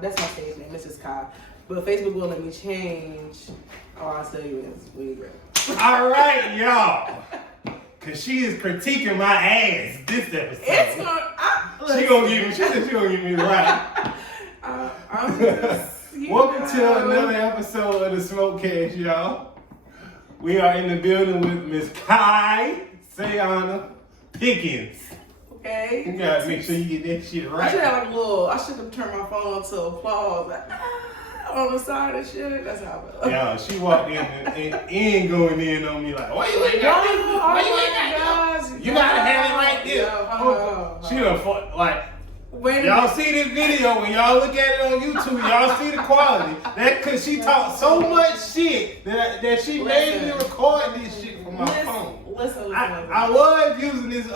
that's my stage name, Mrs. Kai. But Facebook won't let me change. Oh, I'll tell you it's weird. All right, y'all. Cause she is critiquing my ass this episode. It's gonna. She said she gonna give me the right. I'm just, Welcome to another episode of the SmokeCast, y'all. We are in the building with Miss Kai Sayonna Pickens. Okay. You gotta make sure you get that shit right. I should have turned my phone on to applause. Like, on the side and shit. That's how I felt. Yeah, she walked in and going in on me like, why you ain't got this? Why you ain't got this? You gotta have it right there. She done fought, like, y'all see this video, when y'all look at it on YouTube, y'all see the quality. That cause she talked so much shit that she made me record this shit from my phone. Listen. I was using this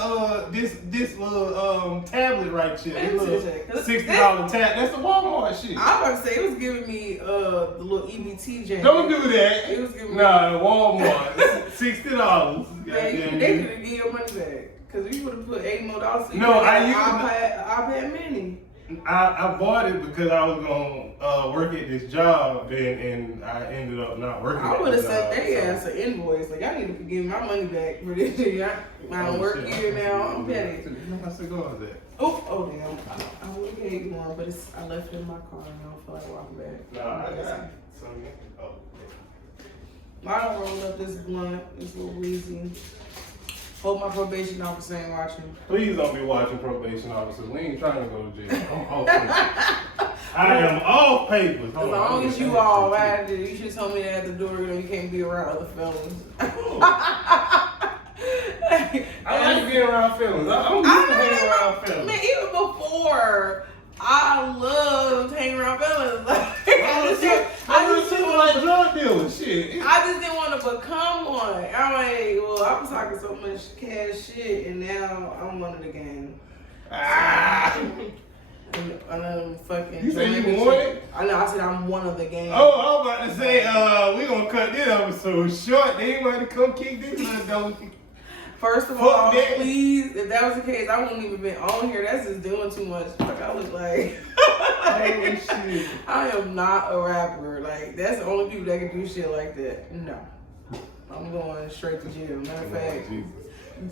little tablet right here. This little $60 tablet. That's the Walmart shit. I was about to say it was giving me the little EBT jam. Don't do that. It was giving me Walmart. $60. They could have given your money back. Cause you would have put $80 more. No, I used iPad Mini. I bought it because I was gonna work at this job, and I ended up not working. I would have sent their ass an invoice. Like, I need to give my money back for this shit. I don't work here now. I'm petty. How much ago was that? Oh damn! I would have gave you one, but I left it in my car and I don't feel like walking back. Nah, I got some. I don't roll up this blunt. It's a little wheezy. Hope my probation officer ain't watching. Please don't be watching probation officers. We ain't trying to go to jail. I'm off papers. I am off papers. As long as you all right, you should tell me that at the door. You can't be around other fellas. I like being around fellas. I'm used to hanging around fellas. Man, even before, I loved hanging around fellas. I just didn't like drug dealers. Shit. I just didn't want to become one. I'm like, well, I was talking so much cash shit, and now I'm one of the gang. And fucking. You said you wanted? I know. I said I'm one of the gang. Oh, I was about to say, we gonna cut this episode short. They ain't gonna come kick this little donkey. First of all, please, if that was the case, I wouldn't even been on here. That's just doing too much. Like, I was like, oh, shit. I am not a rapper. Like, that's the only people that can do shit like that. No. I'm going straight to jail. Matter of fact,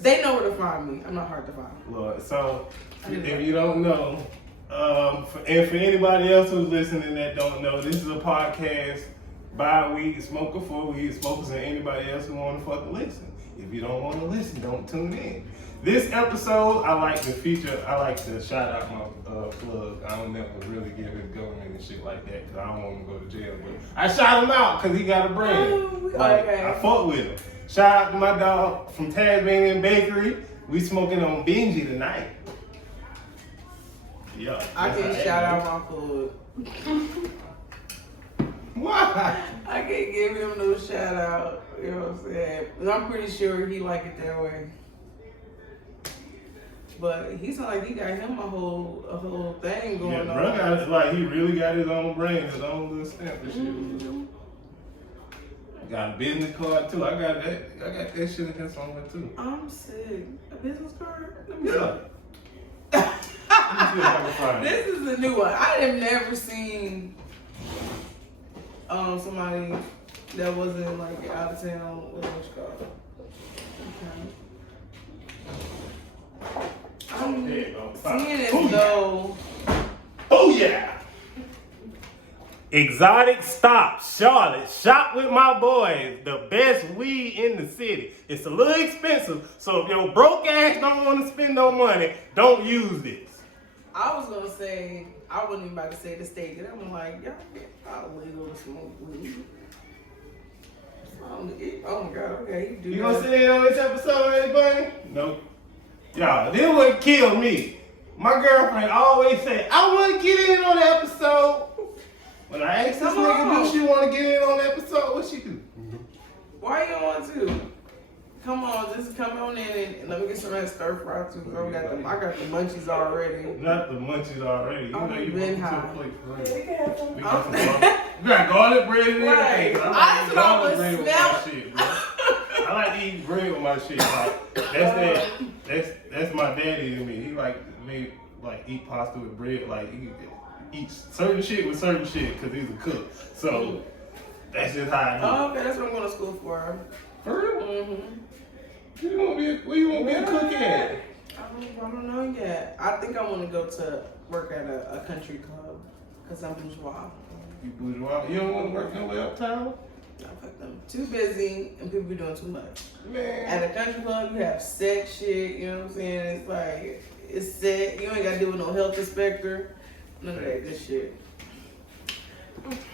they know where to find me. I'm not hard to find. Lord, so, if you don't know, and for anybody else who's listening that don't know, this is a podcast by weed smoker for weed smokers and anybody else who want to fucking listen. If you don't want to listen, don't tune in. This episode, I like to shout out my plug. I don't never really give it government and shit like that because I don't want him to go to jail. But I shout him out because he got a brand. I fuck with him. Shout out to my dog from Tasmanian Bakery. We smoking on Benji tonight. Yeah. I can shout out my food. Why? I can't give him no shout out. You know what I'm saying? But I'm pretty sure he like it that way. But he sound like he got him a whole thing going on. Bro got like he really got his own brand, his own little stamp and shit. Mm-hmm. Got a business card too. I got that shit in his somewhere too. I'm sick. A business card? Let me see. This is a new one. I have never seen somebody that wasn't like out of town with what you call it. Okay. I'm seeing it though. Oh yeah. Exotic Stop, Charlotte. Shop with my boys. The best weed in the city. It's a little expensive, so if your broke ass don't want to spend no money, don't use this. I was gonna say, I wasn't even about to say the state. I'm like, y'all get illegal to smoke weed. Oh my God, okay. You gonna say it on this episode, anybody? Nope. Y'all, this would kill me. My girlfriend always say, I want to get in on the episode. When I ask this nigga, do she want to get in on the episode? What she do? Why you don't want to? Come on, just come on in and let me get some of that stir fry too. I got the munchies already. Not the munchies already. You know you been want high. to plate for real. We got garlic bread and everything. Right. I like garlic bread with my shit, bro. I like to eat bread with my shit. Like, that's my daddy to me. He like me like eat pasta with bread. Like eat certain shit with certain shit because he's a cook. So that's just how I do. Oh, okay, that's what I'm going to school for. For real? Mm-hmm. Where you want to be a cook at? I don't know yet. I think I want to go to work at a country club because I'm bourgeois. You bourgeois? You don't want to work nowhere uptown? No, fuck them. Too busy and people be doing too much. Man. At a country club, you have set shit, you know what I'm saying? It's like, it's set. You ain't got to deal with no health inspector. None of that good shit.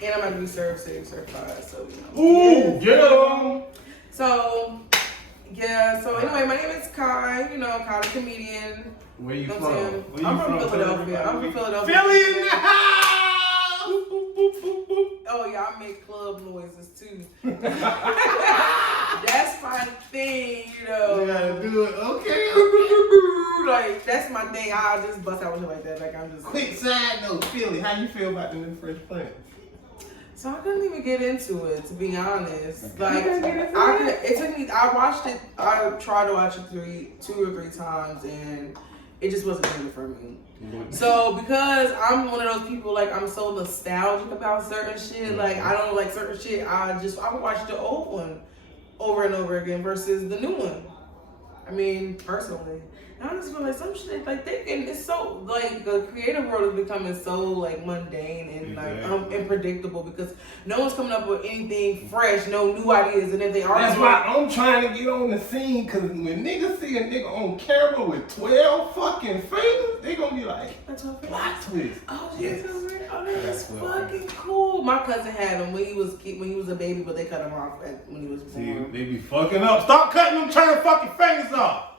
And I'm about to be certified, so, you know. Ooh, yeah. So, yeah, so anyway, my name is Kai, you know, Kai the comedian. Where you from? I'm from Philadelphia. I'm from Philadelphia. Philly in the house! Oh, yeah, I make club noises too. That's my thing, you know. You gotta do it, okay. Like, that's my thing. I'll just bust out with it like that. Like, I'm just. Quick side note, Philly, how you feel about the new Fresh Prince? So I couldn't even get into it, to be honest. Like, it took me, I watched it, I tried to watch it 2 or 3 times, and it just wasn't good for me. So because I'm one of those people, like, I'm so nostalgic about certain shit, like, I don't like certain shit, I would watch the old one over and over again versus the new one. I mean, personally. And I just feel like some shit, like, it's so, like, the creative world is becoming so, like, mundane and, like, unpredictable because no one's coming up with anything fresh, no new ideas, and if they are... That's why I'm trying to get on the scene, because when niggas see a nigga on camera with 12 fucking fingers, they gonna be like, plot twist. Oh, yes. That's fucking cool. My cousin had him when he was a baby, but they cut him off when he was born. See, they be fucking up. Stop cutting them turn fucking fingers off.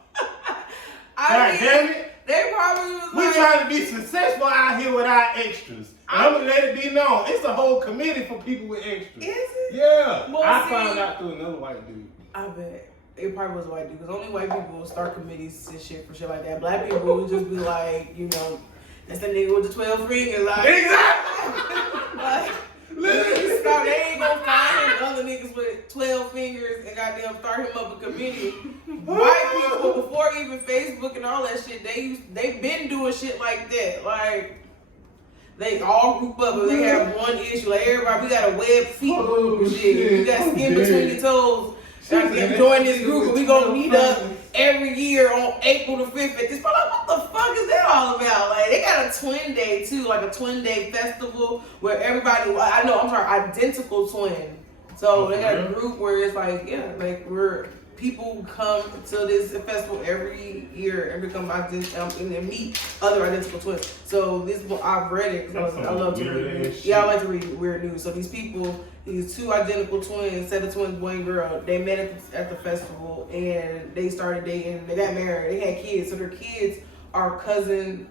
God damn it. They probably was we trying to be successful out here without extras. I'm gonna let it be known. It's a whole committee for people with extras. Is it? Yeah. Well, I found out through another white dude. I bet. It probably was a white dude, because only white people will start committees and shit for shit like that. Black people will just be like, you know, that's the nigga with the 12 fingers. Like, exactly. Like, they ain't gonna find him other niggas with 12 fingers and goddamn start him up a committee. White people, before even Facebook and all that shit, they been doing shit like that. Like, they all group up and they have one issue. Like, everybody, we got a web feet group and shit. You got skin between your toes. Join this group and we gonna meet up every year on April the 5th at this point. Like, what the fuck is that all about? Like, they got a twin day too, like a twin day festival where everybody, identical twin. So they got a group where it's like, people come to this festival every year and become and meet other identical twins. So this book, I've read it because I love to read. Yeah, I like to read weird news. So these people, these 2 identical twins, set of twins, boy and girl, they met at the festival and they started dating. They got married. They had kids. So their kids are cousin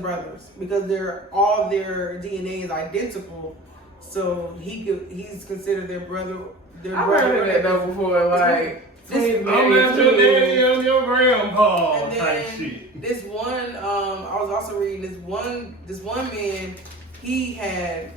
brothers because all their DNA is identical. So he's considered their brother. I've heard that though before, like. I'm not your daddy, I'm your grandpa type shit. This one, I was also reading this one man, he had,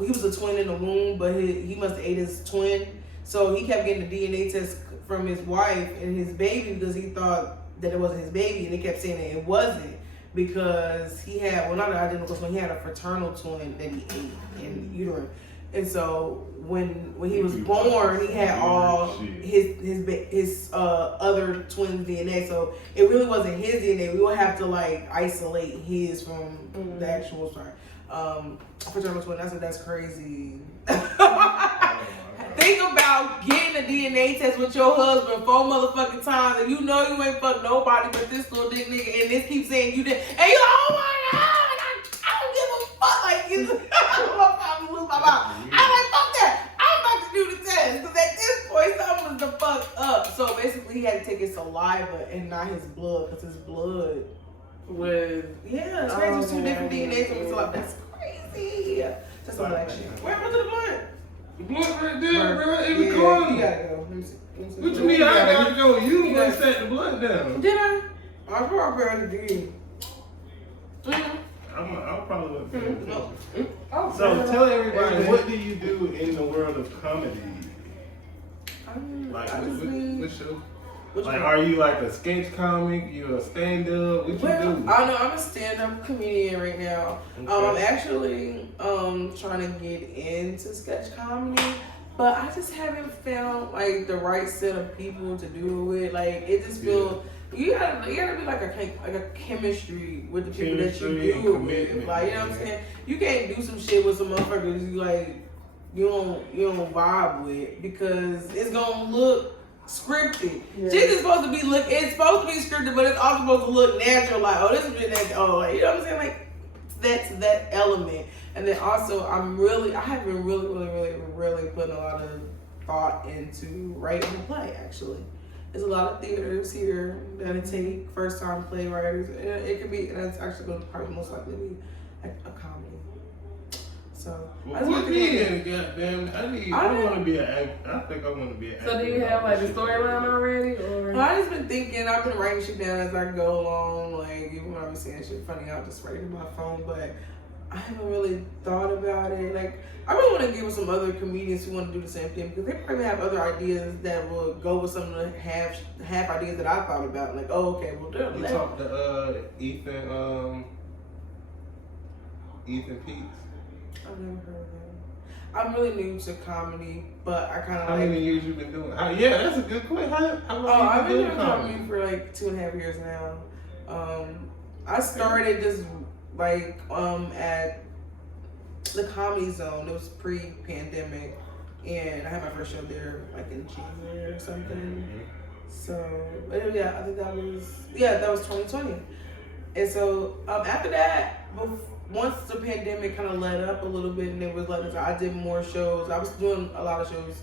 he was a twin in the womb, but he must have ate his twin. So he kept getting the DNA test from his wife and his baby because he thought that it wasn't his baby, and they kept saying that it wasn't because he had, well, not an identical twin, he had a fraternal twin that he ate in utero. And so when he was born, he had all his other twins' DNA. So it really wasn't his DNA. We would have to like isolate his from the actual fraternal twin. That's crazy. Think about getting a DNA test with your husband 4 motherfucking times, and you know you ain't fucked nobody but this little dick nigga, and this keeps saying you did, and you oh my god. Fuck, like, I'm lose my mind. I'm like, fuck that. I'm about to do the test. Because at this point, something was the fuck up. So basically, he had to take his saliva and not his blood. Because his blood was, it's crazy. It was 2 different DNAs from his saliva. That's crazy. That's some black shit. Where was the blood? The blood right there, bro. In the corner. You gotta go. Let me see. What you mean I gotta go? You gonna set the blood down. Did I? I probably did. I'll probably look for So tell everybody, what do you do in the world of comedy? What's your Like, are you like a sketch comic? You a stand-up? What you do? I know I'm a stand-up comedian right now. Okay. I'm actually trying to get into sketch comedy, but I just haven't found like the right set of people to do it with. Like it just feels you gotta be like a chemistry with the people that you do it with. Like you know what I'm saying? You can't do some shit with some motherfuckers you don't vibe with because it's gonna look scripted. Yeah. Shit is supposed to be it's supposed to be scripted, but it's also supposed to look natural. Like, oh, this is natural. Oh, like, you know what I'm saying? Like, that's that element. And then also, I have been really putting a lot of thought into writing a play. Actually, there's a lot of theaters here that take first time playwriters. It could be, and it's actually going to probably most likely be like a comedy. So I want to be an goddamn. I want to be an actor. I think I want to be an actor. So do you have like the storyline already, or? No, I just been thinking. I've been writing shit down as I go along. Like even when I was saying shit funny, I'll just write it in my phone. But I haven't really thought about it. Like I really want to get with some other comedians who want to do the same thing because they probably have other ideas that will go with some of the half ideas that I thought about. Like oh okay, well do you talked to Ethan Peets. I've never heard of him. I'm really new to comedy, but I kind of How many years you been doing? Yeah, that's a good question. How long I've been doing comedy for like 2.5 years now. I started just like at the Comedy Zone. It was pre-pandemic, and I had my first show there like in January or something. Mm-hmm. So yeah, I think that was 2020. And so after that, once the pandemic kind of let up a little bit and it was like I did more shows. I was doing a lot of shows.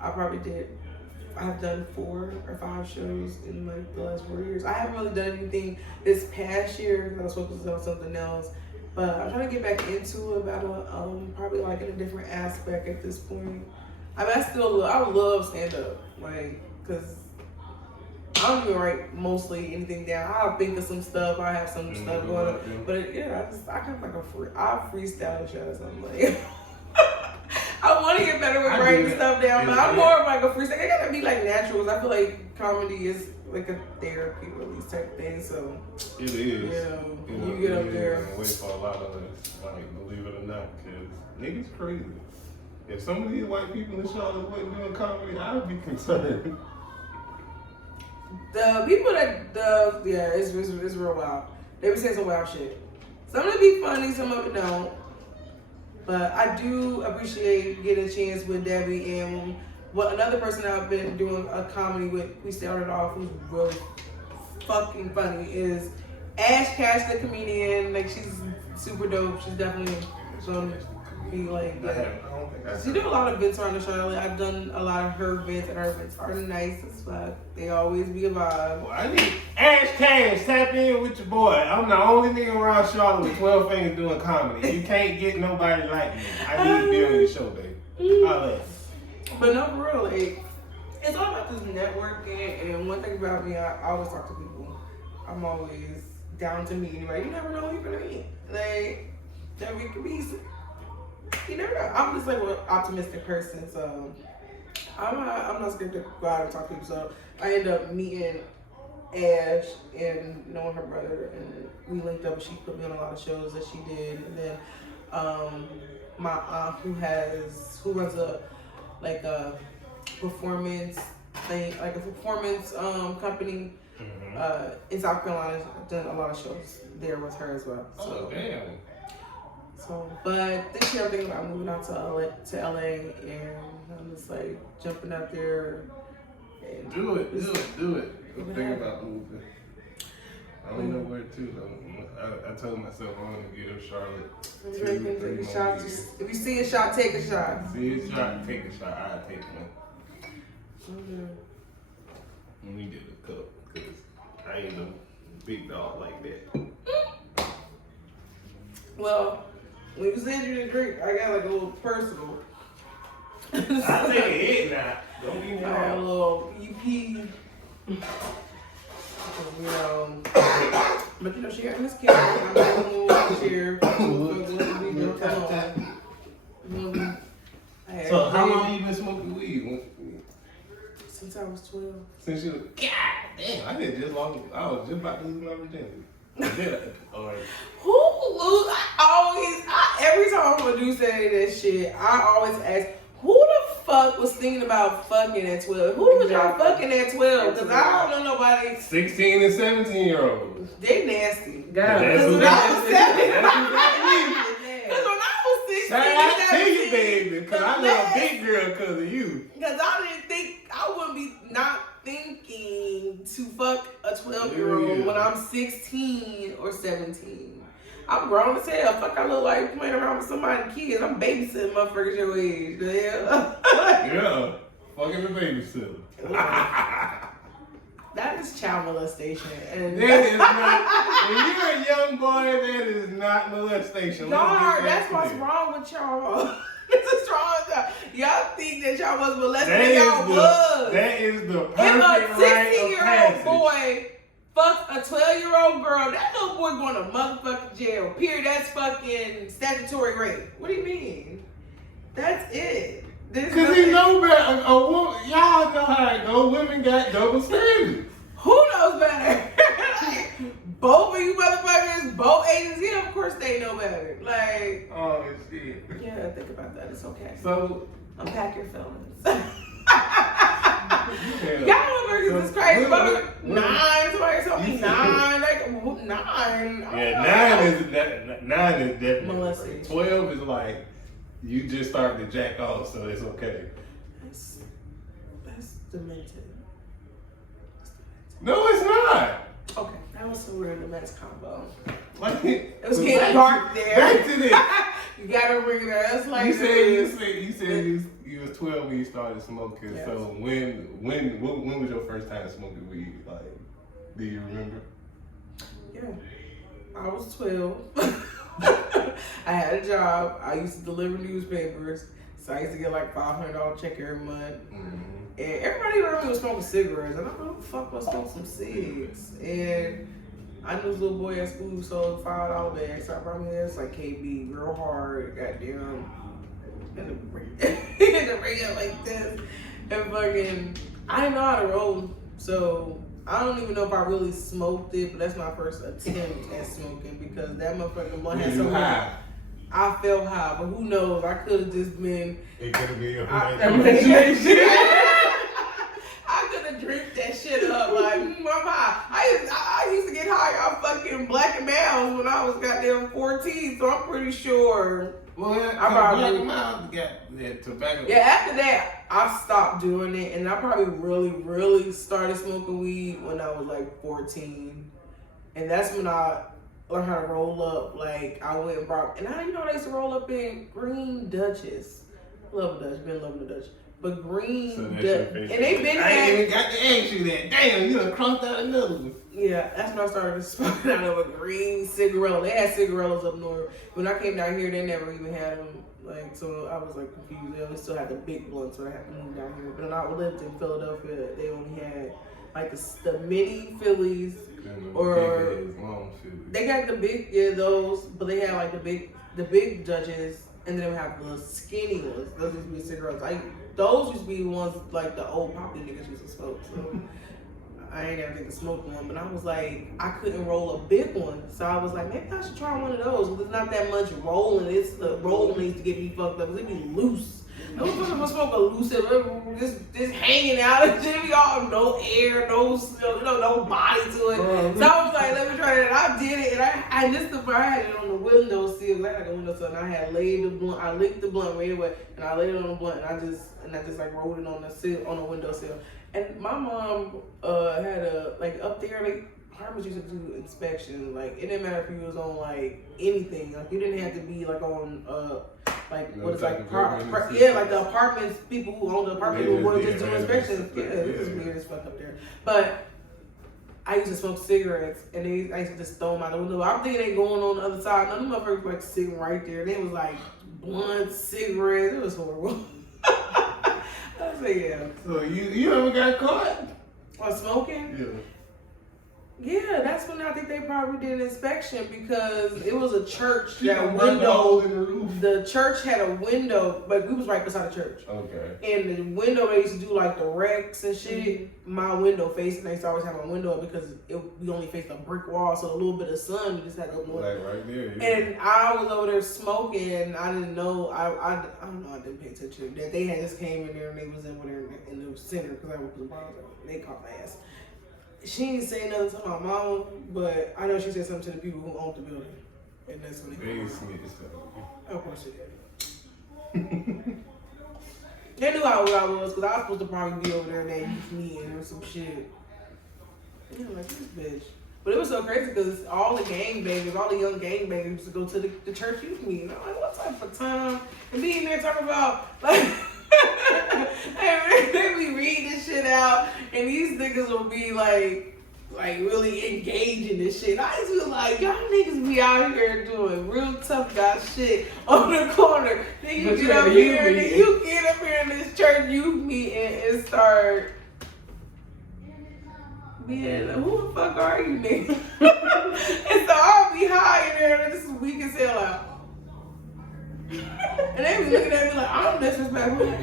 I've done 4 or 5 shows in like the last 4 years. I haven't really done anything this past year because I was focused on something else. But I'm trying to get back into it, but probably like in a different aspect at this point. I mean, I love stand up, like, cause I don't even write mostly anything down. I'll think of some stuff. I have some stuff going on. But I kind of like I freestyle shit or something. Like, I want to get better with writing stuff down, but I'm more of like a freestyle. It gotta be like natural because I feel like comedy is like a therapy release type thing. So it is. You get up there. Wait for a lot of us, like believe it or not, because niggas crazy. If some of these white people in Charlotte wasn't doing comedy, I would be concerned. The people it's real wild. They be saying some wild shit. Some of it be funny, some of it don't. But I do appreciate getting a chance with Debbie and another person I've been doing a comedy with. We started off who's really fucking funny is Ash Cash, the comedian. Like she's super dope. She's definitely gonna be like. She do a lot of events around the Charlotte. I've done a lot of her events, and her events are nice as fuck. They always be a vibe. Well, I need Ash Cash, tap in with your boy. I'm the only nigga around Charlotte with 12 fingers doing comedy. You can't get nobody like me. I need to be on your show, baby. Holla. But no, for real, like, it's all about this networking. And one thing about me, I always talk to people. I'm always down to meet anybody. You never know who you're gonna meet. Like, that we could be. You never know. I'm just like an optimistic person, so I'm not scared to go out and talk to people. So I ended up meeting Ash and knowing her brother, and we linked up. She put me on a lot of shows that she did, and then my aunt who runs a performance thing, like a performance company in South Carolina. I've done a lot of shows there with her as well. So. Oh damn. So, but this year I'm thinking about moving out to LA, and I'm just like jumping out there. And do it. I'm thinking about moving. I don't know where to though. I told myself I want to get up Charlotte. 2-3 more years. If you see a shot, take a shot. See a shot, take a shot. I take one. Okay. We did a cup because I ain't no big dog like that. Well. When you said you didn't drink, I got like a little personal. I take a hit now. Don't get me wrong. I got a little EP. But she got Miss Kim. I'm got a little chair. So how long you been smoking weed? Since Since I was 12. Since you was, God damn, I was just about to lose my virginity. Every time I'm do say that shit, I always ask, who the fuck was thinking about fucking at 12? Who was y'all fucking at 12? Because I don't know nobody. 16 and 17-year-olds. They nasty. God. Because when I was 16, Shout out to you, baby, because I know a big girl because of you. Because I wouldn't be not thinking to fuck a 12-year-old when I'm 16 or 17. I'm grown as hell. Fuck, I look like playing around with somebody's kids. I'm babysitting motherfuckers your age. The hell? Yeah, fucking the babysitter. That is child molestation. And that is not, when you're a young boy, that is not molestation. Y'all, that's what's wrong with y'all. This is wrong with y'all. Y'all think that y'all was molested and y'all was. That is the perfect if a rite of 16-year-old passage. boy fuck a 12-year-old girl, that little boy going to motherfucking jail. Period. That's fucking statutory rape. What do you mean? That's it. Because he know better. A woman, y'all know how it go. Women got double standards. Who knows better? Like, both of you motherfuckers, both ages, yeah, of course they know better. Like, oh shit. Yeah, think about that. It's okay. So, unpack your feelings. yeah. Y'all motherfuckers is crazy. 9, somebody told me 9. Like, 9. Yeah, 9 is definitely. Molestation. 12 is like, you just started to jack off, so it's okay. That's demented. No, it's not. Okay, that was some weird immense combo. Like, It was getting dark there. Back to this. You gotta bring that. That's like you said you was 12 when you started smoking. Yes. So when was your first time smoking weed? Like, do you remember? Yeah, I was 12. I had a job. I used to deliver newspapers, so I used to get like $500 check every month. Mm-hmm. And everybody around me was smoking cigarettes, and I'm like, who the fuck was smoking some cigs? And I knew this little boy at school who sold $5 bags, so I brought me this like KB, real hard, goddamn, and the ring up like this, and fucking, I didn't know how to roll, so I don't even know if I really smoked it, but that's my first attempt at smoking because that motherfucking blunt had so high. I felt high, but who knows? I could have just been. It could have been your imagination. I could have drank that shit up like, I'm high. I used to get high off fucking Black and Mounds when I was goddamn 14, so I'm pretty sure. Well, I probably got that tobacco. Yeah, after that, I stopped doing it, and I probably really started smoking weed when I was like 14, and that's when I learned how to roll up. Like I went and brought, and I used to roll up in green Dutches. Love a Dutch, been loving the Dutch, but green Dutch, and they been. I ain't even got to ask you that. Damn, you done crunked out another one. Yeah, that's when I started smoking out of a green cigarette. They had cigarillos up north. When I came down here, they never even had them. Like, so I was like confused. They only still had the big blunts, so I had to move down here. But when I lived in Philadelphia, they only had like the mini Phillies, or they got the big, those, but they had like the big Dutches, and then they have the skinny ones. Those used to be cigarettes. Those used to be the ones like the old poppy niggas used to smoke. So I ain't ever think to smoke one, but I was like, I couldn't roll a big one. So I was like, maybe I should try one of those. Well, there's not that much rolling. It's the rolling needs to get me fucked up. It be loose. I was gonna smoke a loose, just hanging out and shit. All no air, no body to it. So I was like, let me try that. And I did it, and I had it on the windowsill. I had a windowsill, and I had laid the blunt. I licked the blunt right away, and I laid it on the blunt, and I just like rolled it on the windowsill. And my mom had up there, like, apartments used to do inspection. Like, it didn't matter if you was on, like, anything. Like, you didn't have to be, like, on, like the apartments, people who own the apartment who want to just do inspections. Yeah, it's weird as fuck up there. But I used to smoke cigarettes, and I used to just throw them out the window. I'm thinking they going on the other side. None of them motherfuckers were, like, sitting right there. They was, like, blunt cigarettes. It was horrible. So yeah. So you ever got caught? On smoking? Yeah. Yeah, that's when I think they probably did an inspection because it was a church She that done burned a hole in the roof. The church had a window, but we was right beside the church. Okay. And the window they used to do like the wrecks and shit. My window facing, they used to always have my window up because we only faced a brick wall, so a little bit of sun, we just had to open the window. Like right there. Yeah. And I was over there smoking. I didn't know. I don't know. I didn't pay attention. That they had just came in there and they was over there in the center because I was the bar. They caught my ass. She didn't say nothing to my mom, but I know she said something to the people who owned the building, and that's when they snitched. Of course she did. They knew how old I was because I was supposed to probably be over there in that youth meeting or some shit. Yeah, like this bitch. But it was so crazy because all the gangbangers, all the young gangbangers used to go to the church youth meeting. I'm like, what type of time? And being there talking about, like, they be reading this shit out, and these niggas will be like really engaging this shit. I just feel like, y'all niggas be out here doing real tough guy shit on the corner. Then you get up here in this church youth meeting and start being like, who the fuck are you, nigga? And so I'll be high in there and this is weak as hell out. And they be looking at me like, I'm disrespectful.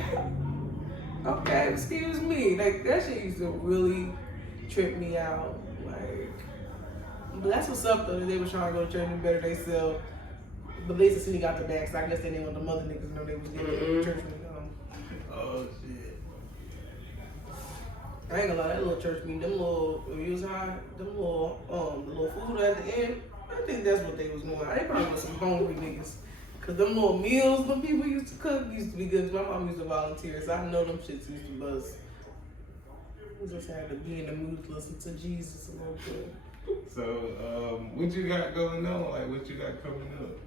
Okay, excuse me. Like, that shit used to really trip me out. Like, but that's what's up though, that they were trying to go to church and better themselves. But at least the city got the back, so I guess they didn't want the mother niggas to know they was getting church when they come. Oh shit. I ain't gonna lie, that little church meeting, them little, when you was high, the little food at the end, I think that's what they was doing. They probably was some hungry niggas. Cause them little meals them people used to cook used to be good. My mom used to volunteer, so I know them shits used to buzz. We just had to be in the mood to listen to Jesus a little bit. So, what you got going on? Like, what you got coming up?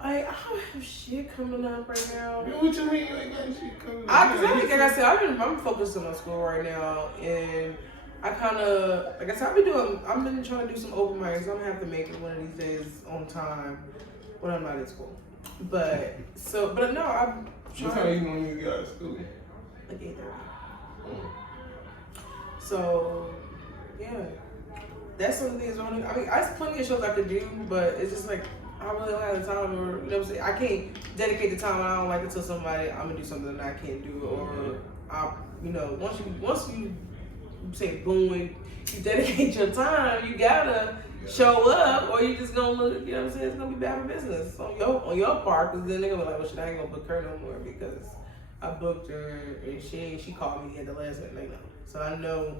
I don't have shit coming up right now. What you mean you ain't got shit coming up? Like I said, I'm focused on school right now, and I kind of, like I said, I've been trying to do some open mics. I'm gonna have to make it one of these days on time when I'm not at school. But no, I'm trying. What time you when you get out of school? Like 8:30. So, yeah, that's some of the things. I mean, I have plenty of shows I could do, but it's just like I really don't have the time, or you know what I'm saying. I can't dedicate the time I don't like it to somebody. I'm gonna do something that I can't do, or once you say boom, and you dedicate your time, you gotta show up, or you just gonna look. You know what I'm saying? It's gonna be bad for business on your part, because then they're gonna be like, well, shit, I ain't gonna book her no more because I booked her and she called me at the last minute. Like, no. So I know.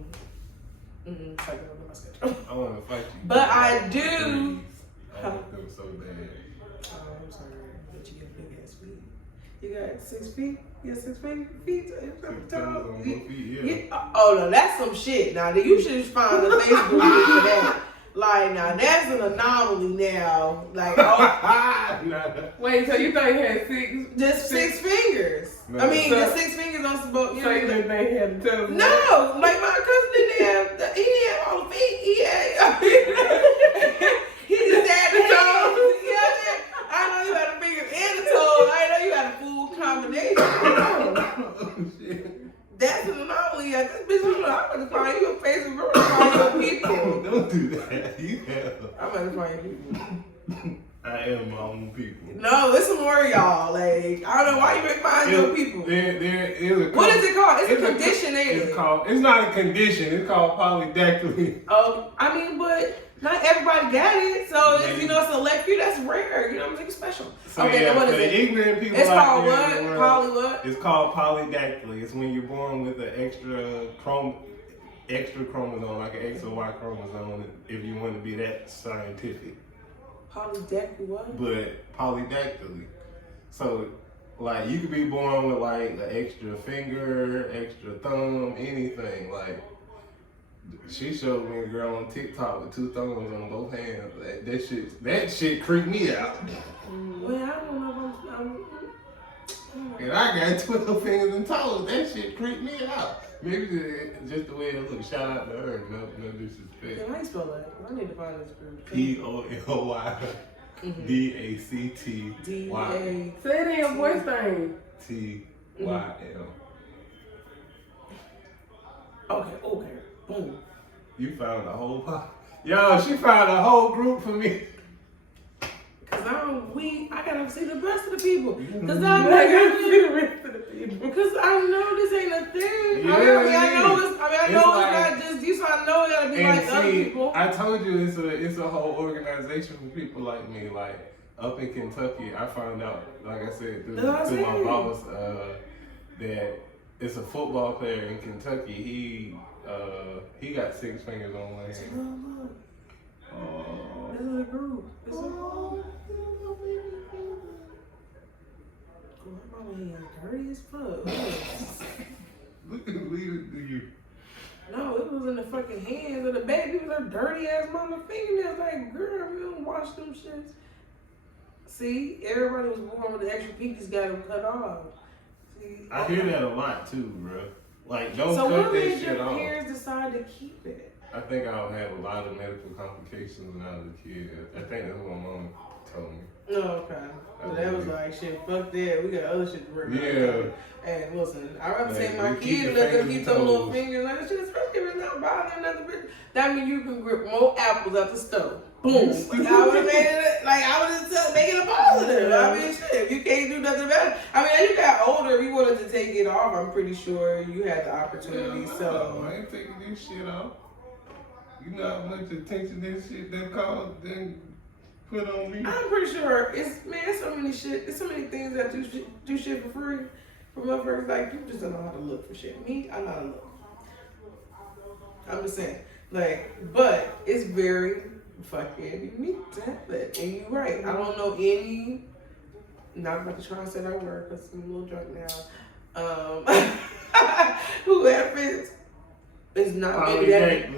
I can look at my schedule. I want to fight you. But I do. I want them so bad. Oh, I'm sorry, but you got big ass feet. You got 6 feet? You got 6 feet? 6 toes on both feet, yeah. Oh no, that's some shit. Now you should find a Facebook for that. Like, now that's an anomaly now. Like, Wait, so you thought he had 6? Just 6 fingers. No. I mean, the 6 fingers on some boat. So you didn't think he had the toes? No, like my cousin didn't have. He didn't have all the feet. He just had the toes. I know you had the fingers and the toes. I know you had a full combination. That's an anomaly. This bitch, I'm gonna find you a face and find your people. Don't do that. You have. I'm gonna find people. I am my own people. No, listen more, y'all. Like, I don't know why you make find your people. What is it called? It's a condition, ain't it? It's not a condition. It's called polydactyly. Oh, I mean, but not everybody got it. So, it's, select few, that's rare. You know what I'm saying? Special. So, okay, yeah, then what is for it? the ignorant people It's out called there what? in the world, Poly what? It's called polydactyly. It's when you're born with an extra chromosome, like an X or Y chromosome, if you want to be that scientific. Polydactyly what? But polydactyly. So, like, you could be born with, like, an extra finger, extra thumb, anything. Like, she showed me a girl on TikTok with 2 thumbs on both hands. That shit creeped me out. Well, I don't know if I'm And I got 12 fingers and toes. That shit creeped me out. Maybe just the way it looks. Shout out to her. No disrespect. How you spell that? I need to find this group. POLYDACTY. Say it in your voice thing. TYL. Okay. Boom. You found the whole Yo, she found a whole group for me. Cause I gotta see the rest of the people. Cause I I'm like, gotta see the rest of the people. because I know this ain't a thing. Yeah, I know it's like, not just you, so I know it gotta be and like other people. I told you it's a whole organization for people like me. Like up in Kentucky, I found out, like I said, through my boss, that it's a football player in Kentucky. He got 6 fingers on one hand. This is a group. It's a group. My mama hands dirty as fuck. Look at you. No, it was in the fucking hands of the baby. It was her dirty ass mama fingernails. Like, girl, we don't wash them shits. See, everybody was born with the extra pinkies got them cut off. See, I hear that a lot too, bro. Like, don't so cut what that made shit your off. parents decide to keep it? I think I'll have a lot of medical complications when I was a kid. I think that's what my mom told me. Oh, okay. Well, that was like, shit, fuck that. We got other shit to work on. Yeah. Hey, listen, I'd rather Like, say my we keep kid the let them fingers keep and them little toes. fingers like that shit, especially if it's not bothering nothing. That means you can grip more apples out the stove. Boom. I would have made it, like, I would have make it a positive. I mean, shit, if you can't do nothing about it. I mean, as you got older, if you wanted to take it off, I'm pretty sure you had the opportunity, so. I ain't taking this shit off. You know how much attention this shit that caused then put on me? I'm pretty sure it's so many shit. It's so many things that do shit for free. For motherfuckers, like, people just don't know how to look for shit. Me, I know how to look. I'm just saying, like, but it's very fucking unique to have that. And you're right. I don't know any. Not about to try and say that word because I'm a little drunk now. Who happens? It's not maybe that.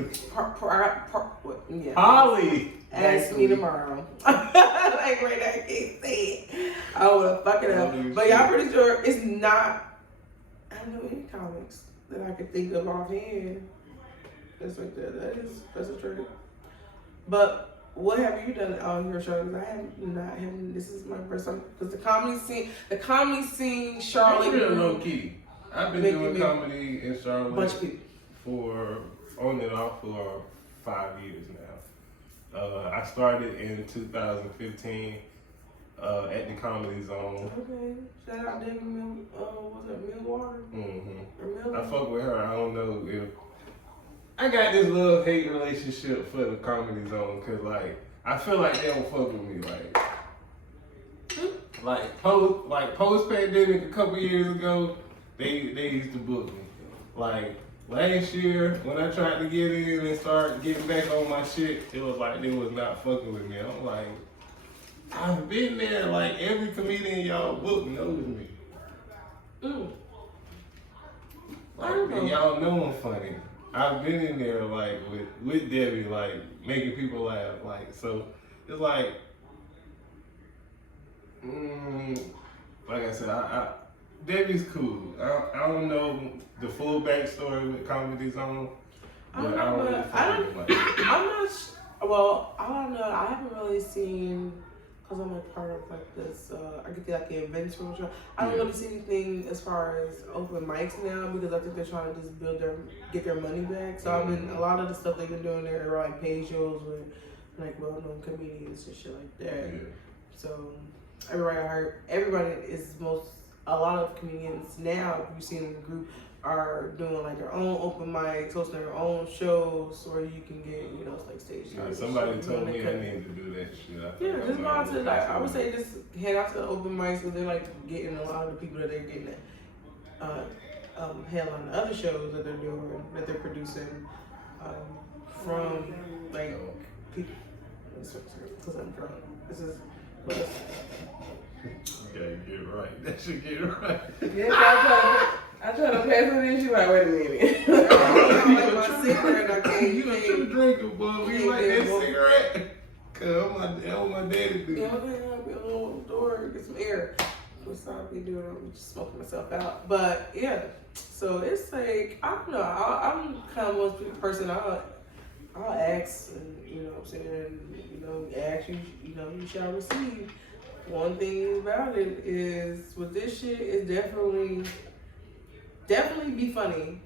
Yeah. Holly. Ask me tomorrow. Like right now, I can't say it. I wanna fuck it up. But y'all pretty sure it's not. I don't know any comics that I could think of offhand. That's like that. That's a trick. But what have you done on your show? Because I haven't. This is my first time. Because the comedy scene, Charlotte. I'm real low key. I've been doing comedy in Charlotte Bunch of people. for on and off for 5 years now. I started in 2015 at the Comedy Zone. Okay. Shout out David was it Millwater? Mm-hmm. I fuck with her. I don't know if I got this love-hate relationship for the Comedy Zone because, like, I feel like they don't fuck with me. Like post pandemic a couple years ago, they used to book me. Like last year when I tried to get in and start getting back on my shit, it was like they was not fucking with me. I'm like, I've been there. Like every comedian y'all book knows me. Like y'all know I'm funny. I've been in there like with Debbie, like making people laugh. Like so, it's like, like I said, Debbie's cool. I don't know the full backstory with Comedy Zone, but I don't really I'm not. Well, I don't know. I haven't really seen. Because I'm like part of like this, I get like the events from show. I don't really see anything as far as open mics now because I think they're trying to just get their money back. So I mean, a lot of the stuff they've been doing there are like paid shows with like well-known comedians and shit like that. Yeah. So everybody is a lot of comedians now, if you see them in the group, are doing like their own open mics, hosting their own shows where you can get, like stage time. Yeah, somebody told me I need to do that shit. Yeah, just go out to I would say just head out to the open mics because they're like getting a lot of the people that they're getting hell on the other shows that they're doing, that they're producing from like people. Because I'm drunk. This is. You gotta get it right. That should get it right. Yeah, I try to pass it in. She's like, wait a minute. I like my cigarette. I can't. You ain't you drinking, boy. You like that cigarette? Cause that's what my daddy do. Yeah, I'm gonna be a little door, get some air. What's up? We doing? I'm just smoking myself out. But yeah, so it's like I don't know. I'm kind of one person. I'll ask, and you know what I'm saying. Ask you. You shall receive. One thing about it is with this shit, it's definitely be funny,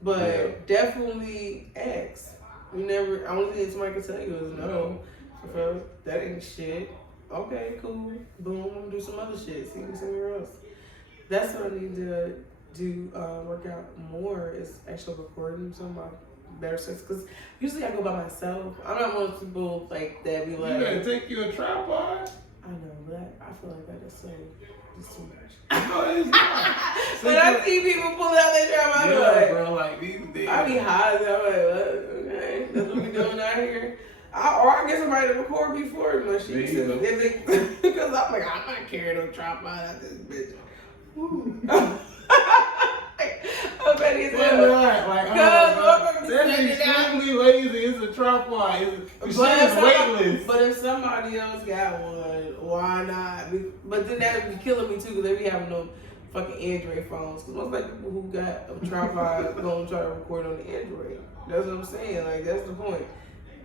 but definitely ask. You never. Only thing somebody can tell you is no. So that ain't shit. Okay, cool. Boom. I'm gonna do some other shit. See me somewhere else. That's what I need to do. Work out more is actually recording some of my better sex. Cause usually I go by myself. I'm not one of those people like that. Be like, you gotta take you a tripod. I know, but I feel like that is so just too much. No, it's not. When I see people pull out their tripod, I'm Yeah, like, bro, like these days. I be high as hell. I'm like, what? Okay, that's what we doing out here. Or I get somebody to record me for me. Because I'm like, I'm not carrying no tripod out this bitch. I'm ready as hell. That's extremely lazy. It's a tripod. The shit is weightless. But if somebody else got one, why not? But then that would be killing me too, because they be having them fucking Android phones. Because most like people who got a tripod gonna try to record on the Android. That's what I'm saying. Like that's the point.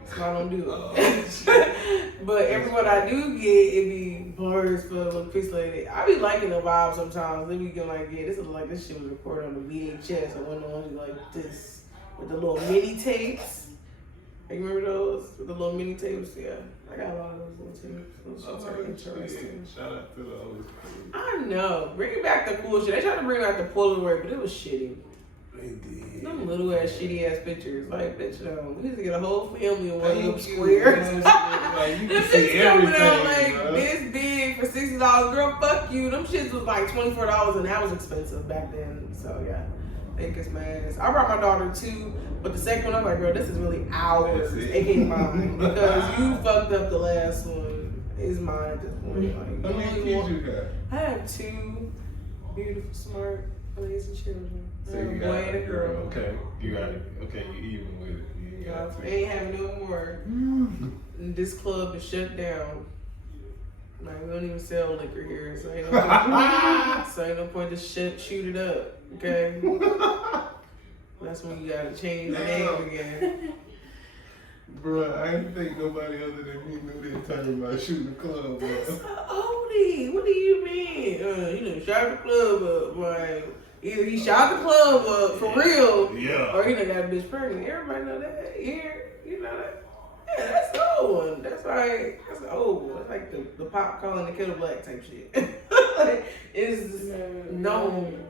So I don't do it. But everyone I do get, it be blurs for little pixelated. I be liking the vibe sometimes. They be going like, yeah, this is like this shit was recorded on the VHS or one of the ones like this with the little mini tapes. You remember those? With the little mini tapes? Yeah. I got a lot of those little tapes. Those shits are interesting. Shout out to the old school. I know. Bring back the cool shit. They tried to bring back the Polaroid, but it was shitty. They did. Them little ass shitty ass pictures. Like, bitch, no. We need to get a whole family in one little square. Like, you can see coming everything, out like bro. this big for $60. Girl, fuck you. Them shits was like $24 and that was expensive back then. So, yeah. They kiss my ass. I brought my daughter too, but the second one, I'm like, girl, this is really ours. AKA mine. Because you fucked up the last one. It's mine at this point. Like, How many kids you got? I have 2 beautiful, smart, amazing children. So A you boy got and a girl. Okay, you got it. Okay, you even with it. You got I it. ain't having no more. This club is shut down. Like, we don't even sell liquor here, so ain't no point to shoot it up, okay? That's when you gotta change the name again. Bruh, I didn't think nobody other than me knew they talking about shooting the club up. That's an oldie. What do you mean? Shot the club up, like either he shot the club up for real, Yeah. or he done got a bitch pregnant. Everybody know that. Yeah, you know that. Yeah, that's the old one. That's the old one. That's like the pop calling the kettle black type shit. Like, it's known.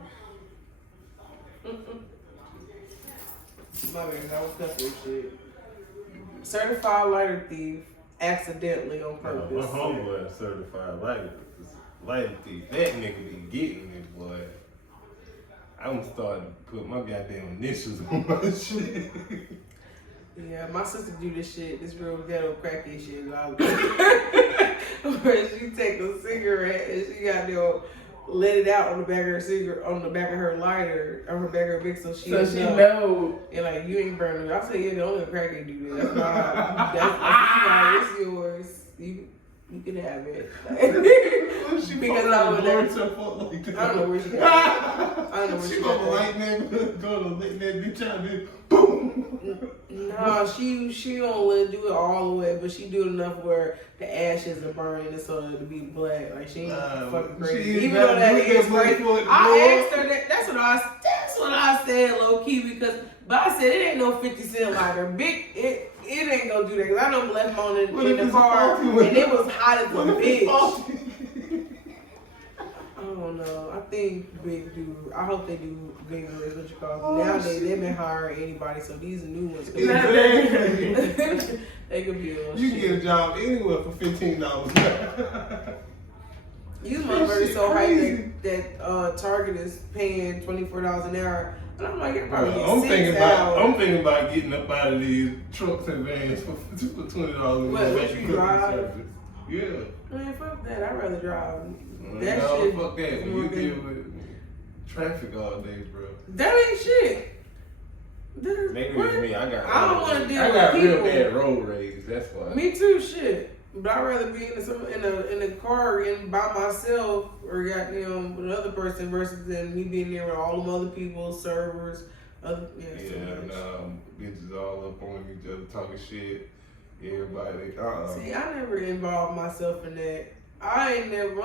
My bad, I was cut this shit. Certified lighter thief, accidentally on purpose. My homeboy is certified lighter thief. That nigga be getting it, boy. I'm starting to put my goddamn initials on my shit. Yeah, my sister do this shit, this real ghetto cracky shit. Where she take a cigarette and she got let it out on the back of her cigarette, on the back of her lighter, on her back of her big, so she know. And like, you ain't burning it. I say, yeah, the only crackhead do that. That's why it's yours. You can have it. Because I don't know where she got it. I don't know where she got it. Go to lick that bitch out and boom. No, she don't let do it all the way, but she do it enough where the ashes are burning and so to be black. Like she ain't fucking crazy. Even though that is crazy. I asked her that. That's what I said, low key, because but I said it ain't no 50 cent lighter. It ain't gonna do that because I done left on in the car and it was hot as a bitch. I don't know. I think Big do. I hope they do Big is what you call it. Nowadays they've been hiring anybody, so these new ones could they could be a little You shit. get a job anywhere for $15. These motherfuckers so hyped that Target is paying $24 an hour. And I'm like, you're probably I'm thinking about $6. getting up out of these trucks and vans for $20. What you drive? Yeah. Man, fuck that. I'd rather drive. That shit. Fuck that. When you deal with traffic all day, bro. That ain't shit. Maybe it's me. I don't want to deal with I got people. real bad road rage. That's why. Me too, shit. But I'd rather be in a car and by myself or goddamn with another person versus than me being there with all them other people, servers, bitches all up on each other talking shit. Everybody, See, I never involved myself in that. I ain't never.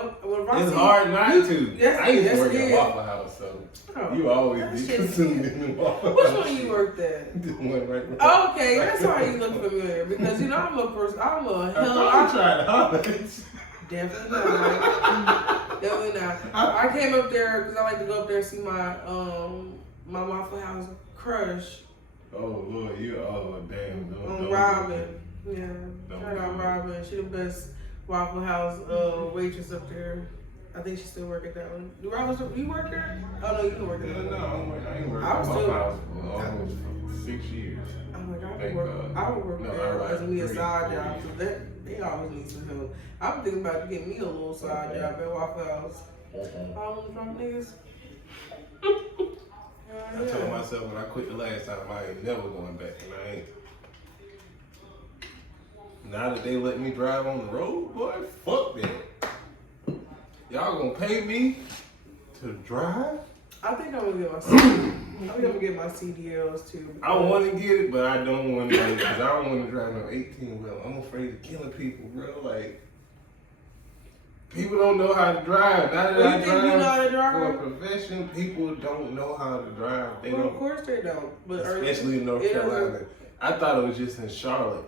It's hard not to. Yes, I used to work it at is. Waffle House, so Oh, you always that be shit consumed is- in the Waffle Which House. one you worked at? The one right there. Oh, okay, that's why you look familiar. Because you know I'm a person. I'm a I hell. thought you tried to holler. Definitely not. Definitely not. I came up there because I like to go up there and see my my Waffle House crush. Oh Lord, you damn. Don't Robin. Yeah. Don't Shout do out it. Robin. She the best Waffle House waitress up there. I think she still work at that one. Do you work there? Oh no, you can work at that one. No, I ain't working I at was Waffle still- House for almost 6 years. I'm like, Thank God. I would work No, there I as me a 3, side 4 job. years. So they always need some help. I'm thinking about getting me a little side job at Waffle House. All them drunk niggas. I told myself when I quit the last time, I ain't never going back, and I ain't. Now that they let me drive on the road, boy, fuck that. Y'all gonna pay me to drive? I think I'm gonna get my I'm gonna get my CDLs too. I want to get it, but I don't want to because I don't want to drive no 18 wheel. I'm afraid of killing people, bro. Like, people don't know how to drive. Now that Well, I you think you know how to drive? for a profession, people don't know how to drive. They Well, of don't, course they don't. But especially in North it doesn't- Carolina. I thought it was just in Charlotte.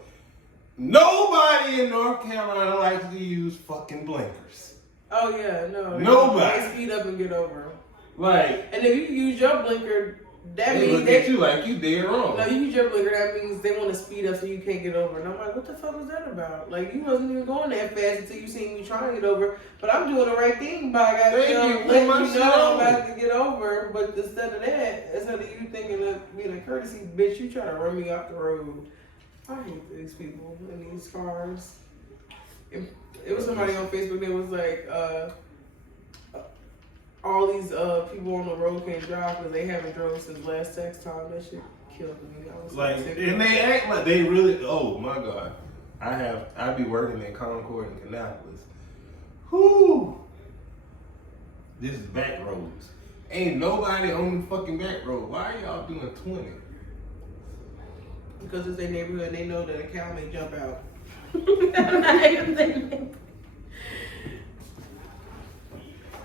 Nobody in North Carolina likes to use fucking blinkers. Oh yeah, no. Nobody. They speed up and get over. Like, And if you use your blinker, that they means look at you like you dead wrong. No, you use your blinker, that means they want to speed up so you can't get over. And I'm like, what the fuck was that about? Like, you wasn't even going that fast until you seen me trying to get over. But I'm doing the right thing by Thank you, letting put my you shit know I'm on. about to get over. But instead of that, instead of you thinking of being a courtesy bitch, you try to run me off the road. I hate these people in these cars. It was somebody on Facebook that was like, all these people on the road can't drive because they haven't drove since last tax time. That shit killed me. I was Like, sick. and they act like they really. Oh my God, I be working in Concord and Kannapolis. Whoo, this is back roads. Ain't nobody on the fucking back road. Why are y'all doing 20? Because it's their neighborhood and they know that a cow may jump out.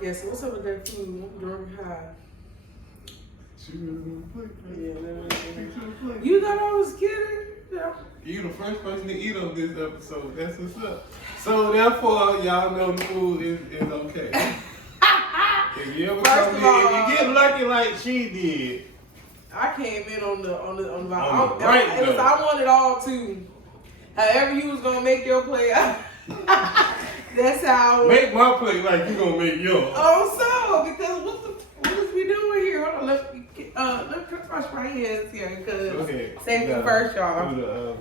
Yeah, so what's up with that food? I'm drunk high. You thought I was kidding? Yeah. You the first person to eat on this episode. That's what's up. So therefore, y'all know the food is okay. If you ever First come of here, all, if you get lucky like she did, I came in on the On the vibe. right I note. want it all too. However you was gonna make your play out. That's how. make my plate like you gonna make yours. Oh, so because what is we doing here? Hold on, let me wash my hands here because Okay. safety Yeah. first, y'all. Do the,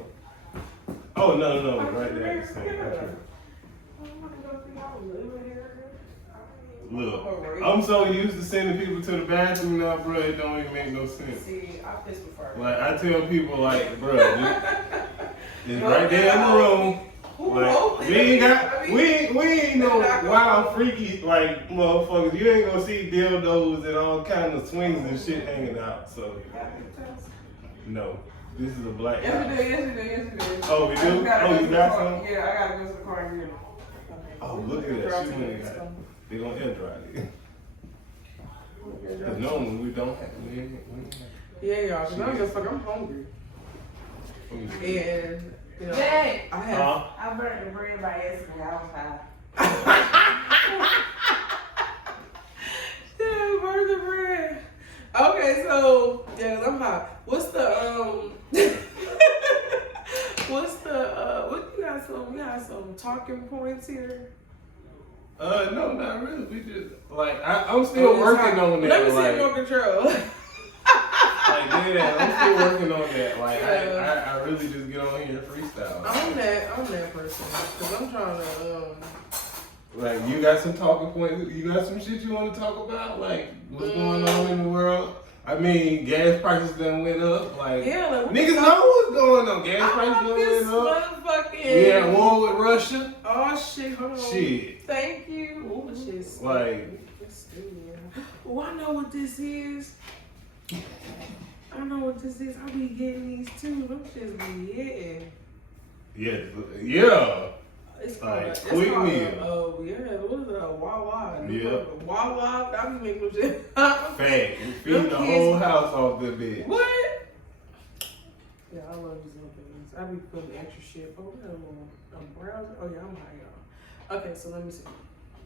oh no, right there. At the same time. Look, I'm so used to sending people to the bathroom now, bro. It don't even make no sense. See, I piss with first. Like I tell people, like, bro, it's right there in the room. Like, we ain't no wild freaky like motherfuckers. You ain't gonna see dildos and all kinds of swings and shit hanging out. So no, this is a black house. Yesterday. Oh, we do? Oh, you got some? Yeah, I gotta go to the car and get them. Oh, look at that. She went and got it. They gonna air dry it. Cause normally we don't have. We ain't Yeah, y'all. Cause I'm just I'm hungry. And you know, Dang. I have. I burnt the bread by accident. I was high. Yeah, burn the bread. Okay, so yeah, I'm hot. What's the what you got some? We got some talking points here. No, not really. We just like I'm still working on that. Let me see like, more control. Like, yeah, I'm still working on that. Like, Yeah. I really just get on here and freestyle. I'm that person because I'm trying to Like, you got some talking points? You got some shit you want to talk about? Like, what's going on in the world? I mean, gas prices done went up. Like, yeah, like what niggas the know what's going on. Gas I prices want done this went up. motherfucking. We at war with Russia. Oh shit! Hold on. Shit. Thank you. Oh shit. Like, oh, I know what this is. I know what this is. I be getting these too. Them shits be hitting. yeah. It's called Like, quick meal. Yeah, what is it? Wawa. Yeah. Wawa. I be making shit. Fact. We feed the whole house off the bitch. What? Yeah, I love these little things. I be putting extra shit. Oh, we got a browser. Oh, yeah, I'm high, y'all. Okay, so let me see.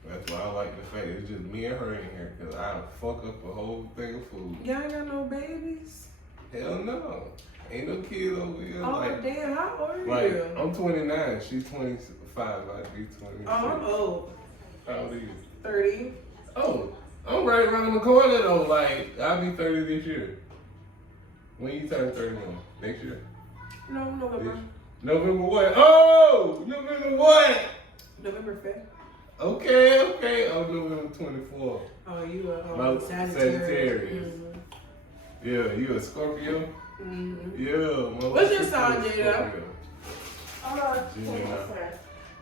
That's why I like the fact it's just me and her in here, because I'll fuck up a whole thing of food. Y'all ain't got no babies? Hell no. Ain't no kid over here. Oh, like, damn, how old are like, you? I'm 29. She's 25. I'd be 26. Oh, I'm old. How old are you? 30. Oh, I'm right around the corner though. Like, I'll be 30 this year. When you turn 31? Next year? No, November. November what? Oh! November what? November 5th. Okay. Oh, November 24th. Oh, you a My Sagittarius. Sagittarius. Yeah, you a Scorpio? Mm-hmm. Yeah. My What's your sister sign, is Jada? Scorpio. Gemini.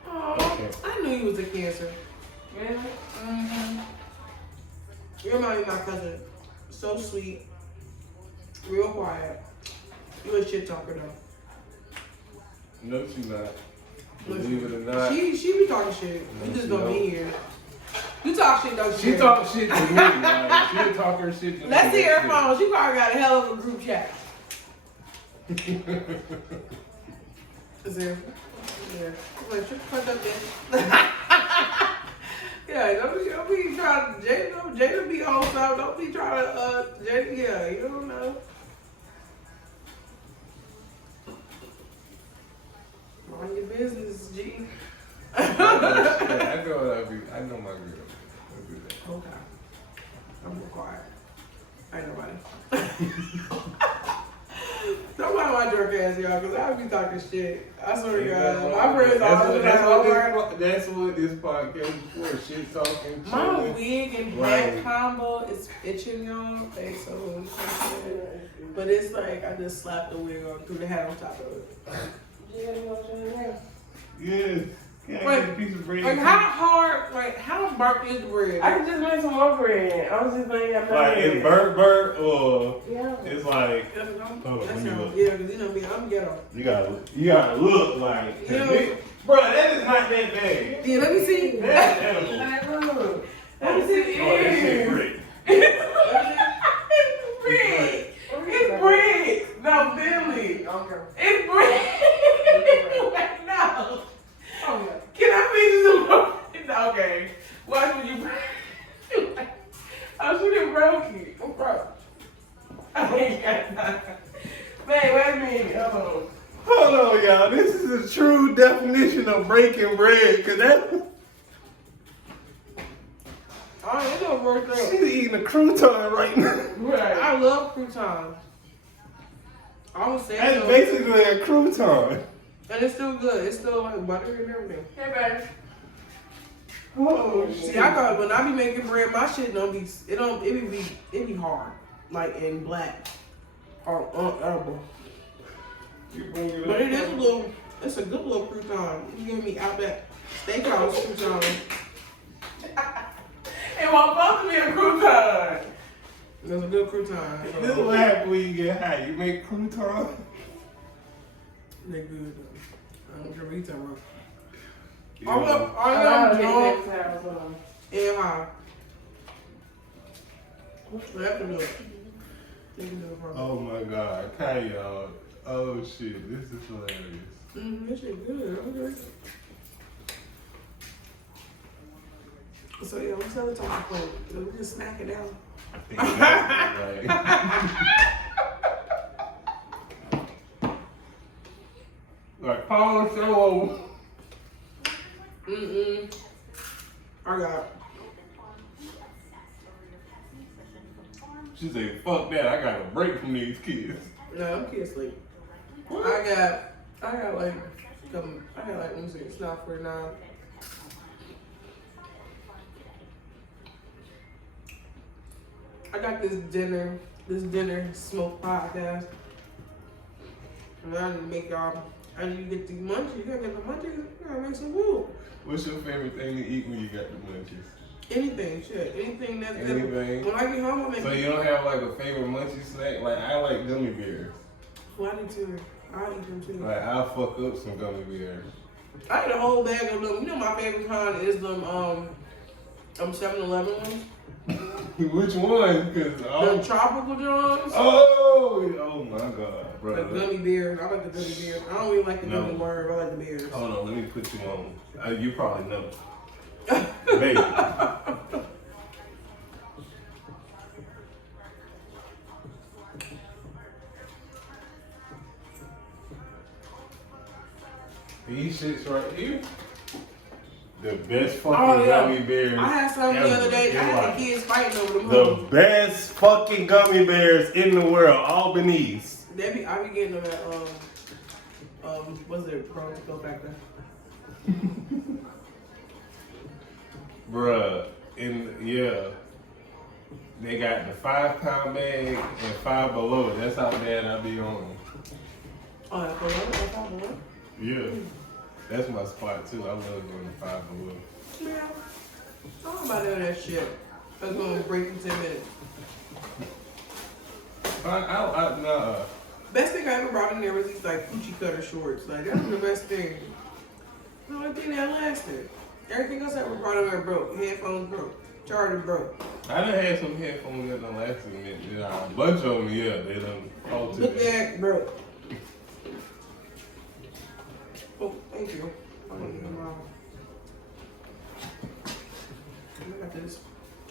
Oh, Okay. I knew you was a Cancer. Really? Mm-hmm. You remind me of my cousin. So sweet. Real quiet. You a shit talker though. No, she not. Believe it or not. She be talking shit. No, You just she don't be here. You talk shit, don't She you? talk shit to me. Like, she'll talk her shit to me. Let's see her phone. She probably got a hell of a group chat. Is there? Yeah. Like, shut the fuck up, bitch. Yeah, don't be trying to, Jada be on stuff. Don't be trying to, Jada, yeah, you don't know. Mind your business, G. I know what I be. I know my girl. I'll do that. Okay. I'm real quiet. Ain't nobody. Don't mind my drunk ass, y'all, because I be talking shit. I swear to God. My friends always That's what this podcast is for. Shit talking. my chilling. wig and Right. hat combo is itching, y'all. Okay, so but it's like I just slapped the wig on, threw the hat on top of it. Yeah. Can I get a piece of bread? Like how hard, like how burnt is the bread? I can just make some more bread. I was just thinking about Like it's burnt, or Yeah. it's like That's let me how, look. yeah, because you know me, I'm ghetto. You gotta look like. Yeah. Bro, that is not that bad. Yeah, let me see. That's edible. Let me see. Oh, that shit great. It's bread. It's bread. No, Billy. Okay. It's bread. Wait, no. Oh, Can I finish some more? No, okay. Watch when you oh, she done broke it. I'm broke. I ain't got time. Man, wait a minute. Hold on, y'all. This is the true definition of breaking bread, cause that Alright, it's gonna work out. she's eating a crouton right now. right. I love croutons. I would say That's so. basically a crouton. And it's still good. It's still like butter and everything. Hey, baby. Oh See, I got when I be making bread, my shit don't be it be hard, like in black or unedible. You bring it But up. it is it's a good little crouton. You give me out that steakhouse crouton. It won't supposed to be a crouton. That's a good crouton. This is what happens when you get high. You make crouton. They good though. I don't care what you talking about. Yeah. I'm drunk and high. We have to do it. You can do it for me. Oh my God, Kai, y'all. Oh shit, this is hilarious. This shit good. Okay. So yeah, what's the other talking point? We just smack it down. I think that's right. Like, Paul show over. I got. She said, fuck that, I got a break from these kids. No, I'm kids sleep. What? I got like, let me see, it's not 49. I got this dinner smoke podcast. And I need to make y'all, I need to get these munchies. You gotta get the munchies, you gotta make some food. What's your favorite thing to eat when you got the munchies? Anything, shit. Anything that's Anything? When I get home, I make So you don't have like a favorite munchie snack? Like, I like gummy bears. Well, I need to. I'll eat them too. Like, I'll fuck up some gummy bears. I ate a whole bag of them. You know my favorite kind is them 7-Eleven ones. Which one? The tropical Jones. Oh my God, bro. The gummy bears. I like the gummy bears. I don't even like the gummy worm. I like the bears. Hold on, let me put you on. You probably know. Maybe. These shits right here. The best fucking gummy bears. I had some the other day. I had the kids fighting over them. The best fucking gummy bears in the world. Albanese. I be getting them at what's it? Go back there. Bruh, they got the 5-pound bag and 5 below. That's how bad I be on them. Oh, that's 5 below? Yeah, that's my spot too. I love going to 5 below. Yeah, talk about that shit. That's gonna break in 10 minutes. Nah. Best thing I ever brought in there was these like coochie cutter shorts. Like that was the best thing. The only thing that lasted. Everything else I ever brought in there broke. Headphones broke. Charger broke. I done had some headphones that done lasted a minute. A bunch of them, yeah, they done faltered. Look at broke. Oh, thank you. I got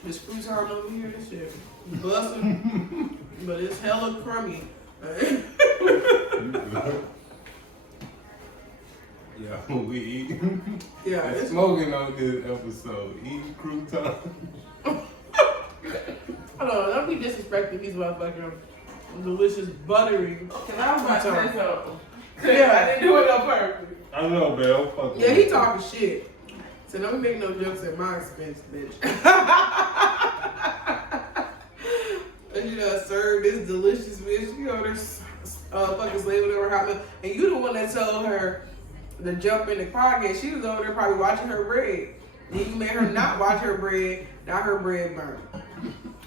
this fruit tart over here. This shit busting, but it's hella crummy. Yeah, we eat. Yeah, it's smoking on this episode. Eating croutons. Hold on, don't be disrespecting these motherfucking delicious buttery. Cause I was about to say something. Yeah, I didn't do it on purpose. I know, Bell. Yeah, he talking shit. So don't make no jokes at my expense, bitch. And you done served this delicious bitch. You know, there's fucking slaving over hot milk. And you the one that told her to jump in the podcast. She was over there probably watching her bread. Then you made her not watch her bread. Now her bread burned.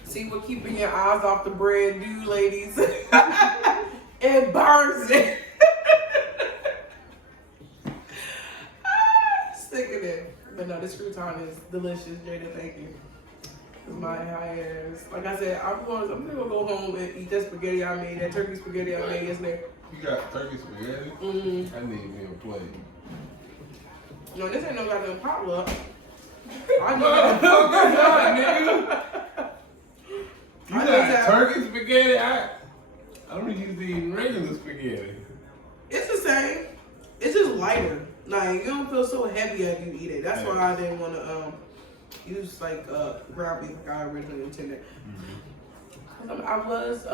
See what keeping your eyes off the bread do, ladies? It burns it. Sick of it. But no, this crouton is delicious, Jada. Thank you. It's my high ass. Like I said, I'm gonna go home and eat that spaghetti I made, that turkey spaghetti I made yesterday. You got turkey spaghetti? Mm-hmm. I need me a plate. No, this ain't no goddamn potluck. I You got turkey spaghetti? I don't used to eat regular spaghetti. It's the same. It's just lighter. Like, you don't feel so heavy as you eat it. That's why I didn't want to use like ground beef like I originally intended. Mm-hmm. I was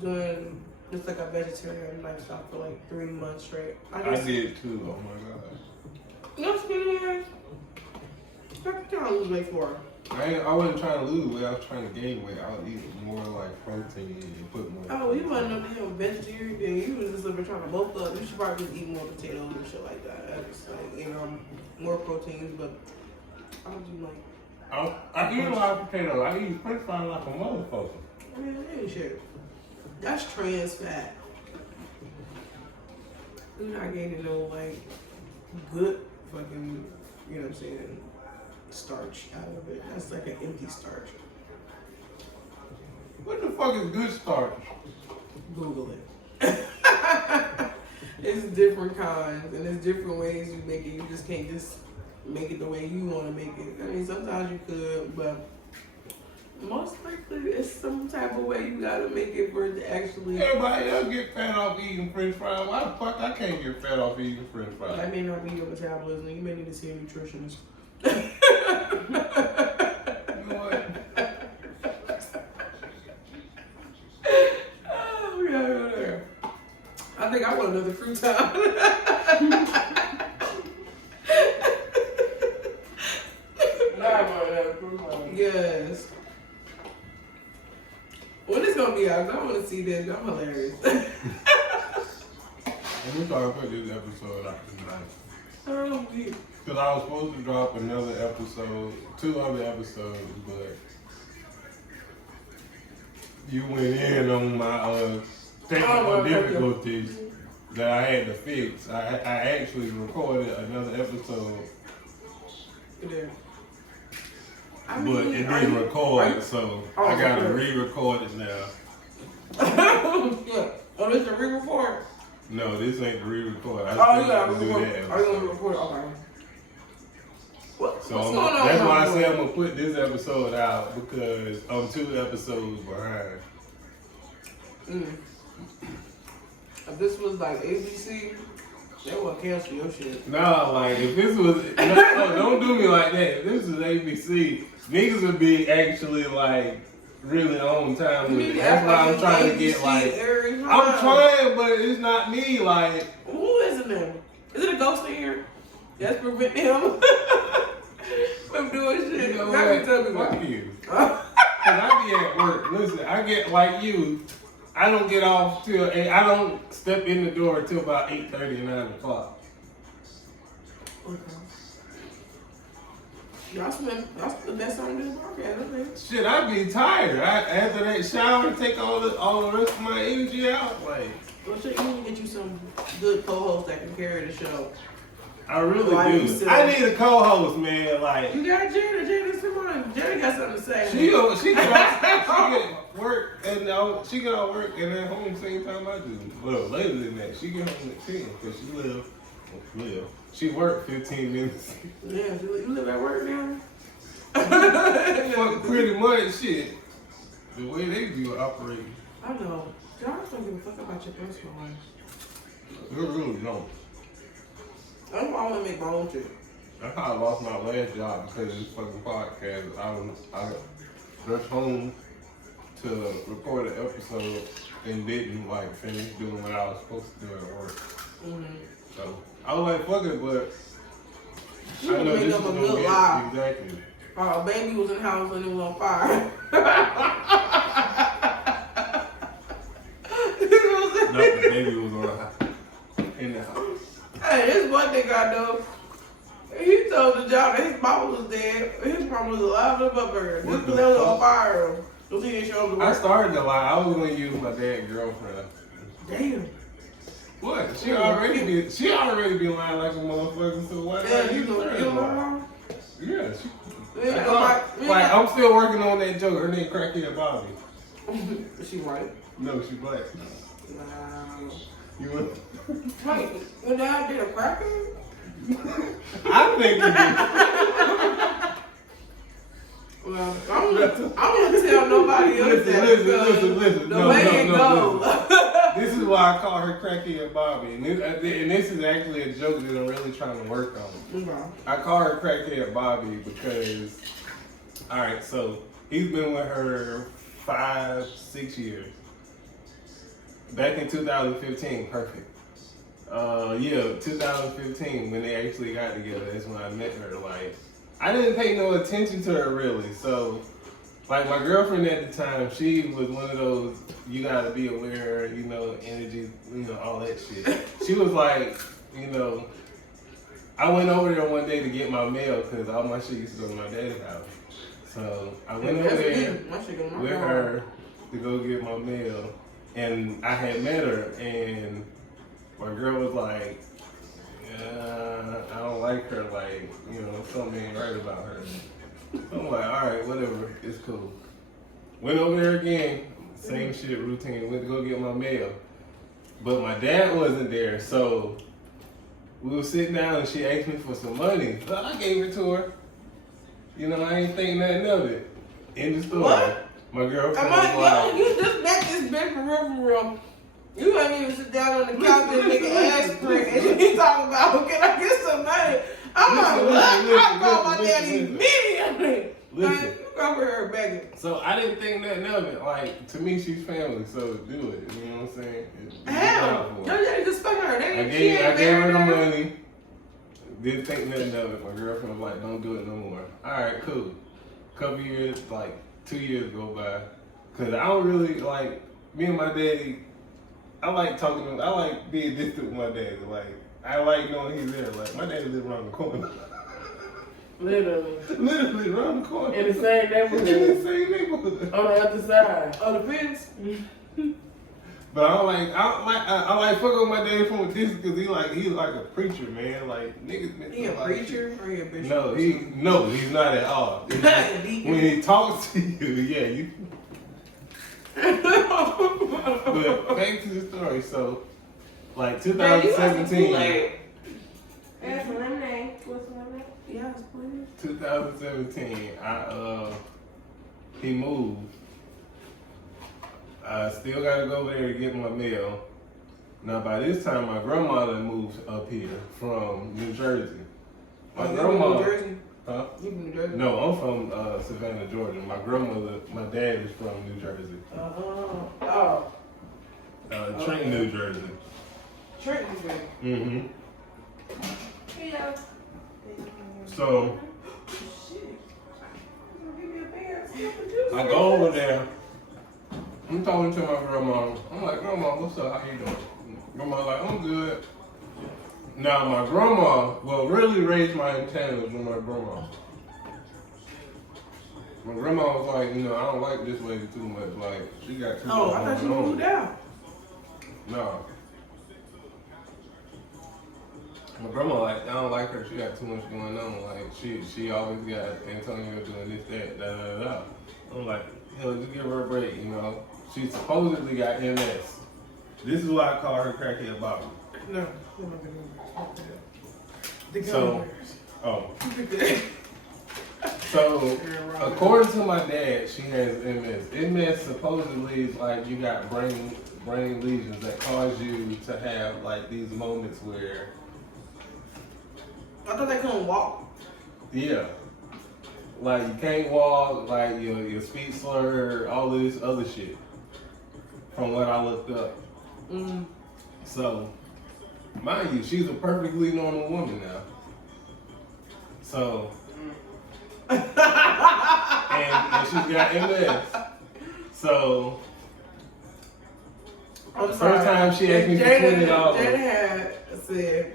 doing just like a vegetarian lifestyle for like 3 months straight. I did too. Oh my god. You know, skinny ass. What you trying to lose weight for? I wasn't trying to lose weight. I was trying to gain weight. I was eating more like protein and put more. Oh, you want to know that you're a vegetarian? Then you was just over trying to bulk up. You should probably just eat more potatoes and shit like that. That's like, you know, more proteins, but I don't do like. I eat a lot of potatoes. I eat French fries like a motherfucker. Man, that ain't shit. That's trans fat. You're not getting no like good fucking, you know what I'm saying, starch out of it. That's like an empty starch. What the fuck is good starch? Google it. It's different kinds and there's different ways you make it. You just can't just make it the way you want to make it. I mean, sometimes you could, but most likely it's some type of way you gotta make it for it to actually. Everybody else get fat off eating French fries. Why the fuck I can't get fat off eating French fries? That may not be your metabolism. You may need to see a nutritionist. You know what? Oh, yeah. I think I want another crouton. Yes. When it's gonna be out? 'Cause I want to see this. I'm hilarious. And we thought to put this episode out tonight. Oh, weird. Because I was supposed to drop another episode, 2 other episodes, but you went in on my technical difficulties. that I had to fix. I actually recorded another episode, Yeah. but it didn't record, so I gotta re-record it now. Yeah. Oh, this is a re-record? No, this ain't the re-record. I Oh, still yeah, have to do that. Are you gonna record? Okay. What's going on? That's why I said I'm gonna put this episode out because I'm 2 episodes behind. If this was like ABC, they would cancel your shit. Nah, like if this was, no, don't do me like that. If this was ABC, niggas would be actually like really on time with it. That's why I'm trying to get like, I'm trying, but it's not me. Like, who is it then? Is it a ghost in here? That's preventing him from doing shit. You know Fuck you. Cause I be at work. Listen, I get like you. I don't get off till 8. I don't step in the door until about 8:30, 9 o'clock. Okay. That's the best time to do the podcast, I think. Shit, I be tired. After that shower, take all the rest of my energy out. Like, Well, shit, you need to get you some good co-hosts that can carry the show. I really do. I need a co-host, man. Like, you got Jada. Jada's someone. Jada got something to say. She get work and she get off work and at home same time I do. Well, later than that, she get home at 10 because she live. She work 15 minutes. Yeah, you live at work now. Fuck, pretty much shit. The way they do operating. I know. Y'all don't give a fuck about your personal life. You really don't. That's why I want to make my own shit. That's how I lost my last job because of this fucking podcast. I rushed home to record an episode and didn't like finish doing what I was supposed to do at work. So I was like, fuck it, but you I know this is a gonna good be lie. exactly. A baby was in the house and it was on fire. Not the baby was in the house. Hey, this one thing I know. He told the job that his mama was dead. His mama was alive and above her. This was on fire. Don't see show up to work. I started to lie. I was gonna use my dad's girlfriend. Damn. What? She already be lying like a motherfucker. So why? Yeah, you know. Yeah. Like I'm still working on that joke. Her name Crackhead Bobby. Is she white? No, she black. Wow. You want? Wait, your dad did a cracker? I think he did. Well, I'm gonna tell nobody else Listen. The way it goes. This is why I call her Crackhead Bobby, and this is actually a joke that I'm really trying to work on. Okay. I call her Crackhead Bobby because, all right, so he's been with her 5-6 years. Back in 2015, perfect. 2015 when they actually got together. That's when I met her. Like, I didn't pay no attention to her really. So, like my girlfriend at the time, she was one of those you gotta be aware, energy, all that shit. She was like, I went over there one day to get my mail because all my shit used to go to my dad's house. So I went over there with her to go get my mail. And I had met her, and my girl was like, I don't like her, like, something ain't right about her. So I'm like, all right, whatever, it's cool. Went over there again, same shit, routine, went to go get my mail. But my dad wasn't there, so we were sitting down and she asked me for some money. So I gave it to her. I ain't think nothing of it. End the story. What? My girlfriend was like, you just met this bitch for real. You ain't even sit down on the couch and make an ass print and you talking about, can I get some money? I'm like, what? I called my daddy immediately. Listen. You go over her begging. So I didn't think nothing of it. Like, to me, she's family, so do it. You know what I'm saying? Hell, your daddy just fuck her. I gave her the money. Didn't think nothing of it. My girlfriend was like, don't do it no more. All right, cool. Couple years, like 2 years go by. Cause I don't really like, me and my daddy, I like talking to him. I like being distant with my daddy. Like, I like knowing he's there. Like, my daddy lives around the corner. Literally around the corner. In the same neighborhood. In the same neighborhood. On the other side. On the fence? But I like fucking with my dad from a distance because he's like a preacher, man. Like niggas. He a preacher or he a bishop? No, he's not at all. When he talks to you, yeah, you. But back to the story. So, like 2017. Add some lemonade. What's some lemonade? Yeah, it's plenty. 2017. He moved. I still gotta go over there to get my mail. Now by this time, my grandmother moved up here from New Jersey. My grandma. New Jersey? Huh? You from New Jersey? No, I'm from Savannah, Georgia. My dad is from New Jersey. Trenton, New Jersey. Trenton, New Jersey. Mm-hmm. Yeah. So Shit. I go over there. I'm talking to my grandma. I'm like, Grandma, what's up? How you doing? Grandma's like, I'm good. Now my grandma, really raised my antennas with my grandma. My grandma was like, I don't like this lady too much. Like, she got too much. Oh, I thought you moved out. No. My grandma, like, I don't like her. She got too much going on. Like, she always got Antonio doing this, that, da, da, da. I'm like, just give her a break, She supposedly got MS. This is why I call her crackhead Bobby. No. So, according to my dad, she has MS. MS supposedly is like you got brain lesions that cause you to have like these moments where. I thought they couldn't walk. Yeah. Like you can't walk, like your speech slur, all this other shit. From what I looked up. Mm-hmm. So, mind you, she's a perfectly normal woman now. So, and she's got MS. So, the first time she asked me for $20. Jada had said.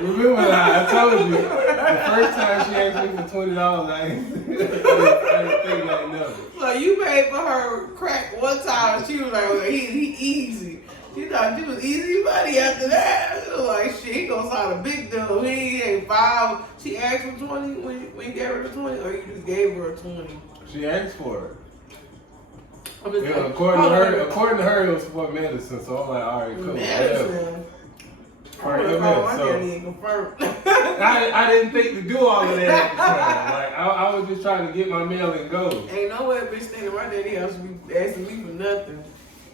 Remember I told you, the first time she asked me for $20, I didn't think nothing of it. So you paid for her crack one time, she was like, well, he easy. She thought she was easy money after that. She was like, shit, he gonna sign a big deal. He ain't 5. She asked for 20 when you gave her the 20, or you just gave her a 20? She asked for it. Yeah, according to her, it was for medicine. So I'm like, all right, cool. Medicine. I didn't think to do all of that at the time. Like I was just trying to get my mail and go. Ain't no way bitch standing right there. He has to be asking me for nothing.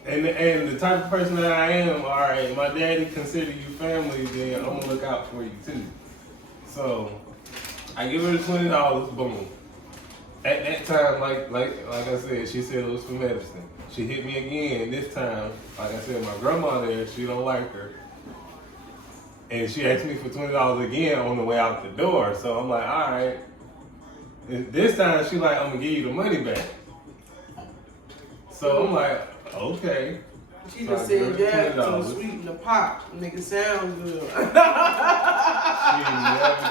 And the type of person that I am, all right, my daddy consider you family, then I'm gonna look out for you too. So I give her the $20, boom. At that time, like I said, she said it was for medicine. She hit me again. This time, like I said, my grandma there, she don't like her. And she asked me for $20 again on the way out the door. So I'm like, all right. And this time she like, I'm gonna give you the money back. So I'm like, okay. She just said that to sweeten the pot. Make it sound good. She never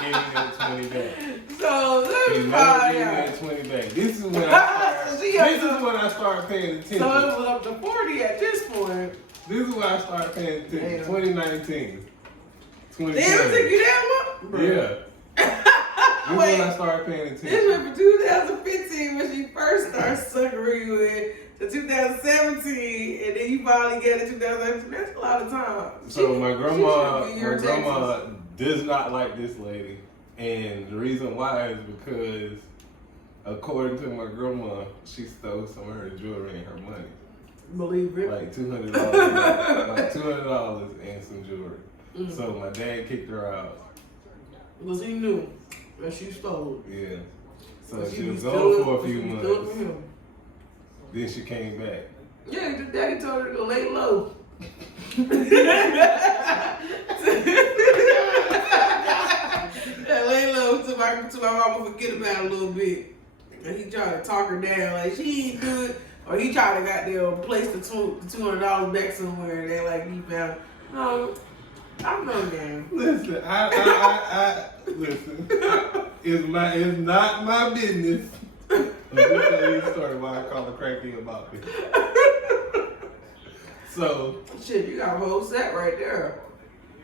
gave me that 20 back. So let me find out. She never gave me that 20 back. This is when I started paying attention. So it was up to 40 at this point. This is when I started paying attention. 2019. Damn, it took you that long? Yeah. This is when I started paying attention. This was from 2015 when she first started suckering you in to 2017, and then you finally get it 2017. That's a lot of time. So my grandma does not like this lady, and the reason why is because, according to my grandma, she stole some of her jewelry and her money. Believe it. Like $200, like $200 and some jewelry. Mm-hmm. So my dad kicked her out. Because he knew that she stole. Yeah. So she was gone for a few months. Then she came back. Yeah, the daddy told her to lay low. Lay low till my mama forget about it a little bit. And he tried to talk her down like she ain't do it. Or he tried to goddamn place the $200 back somewhere and they like he found. No, I'm no game. Listen, listen. It's not my business. Let me tell you a story why I call the crackhead about this. So shit, you got a whole set right there.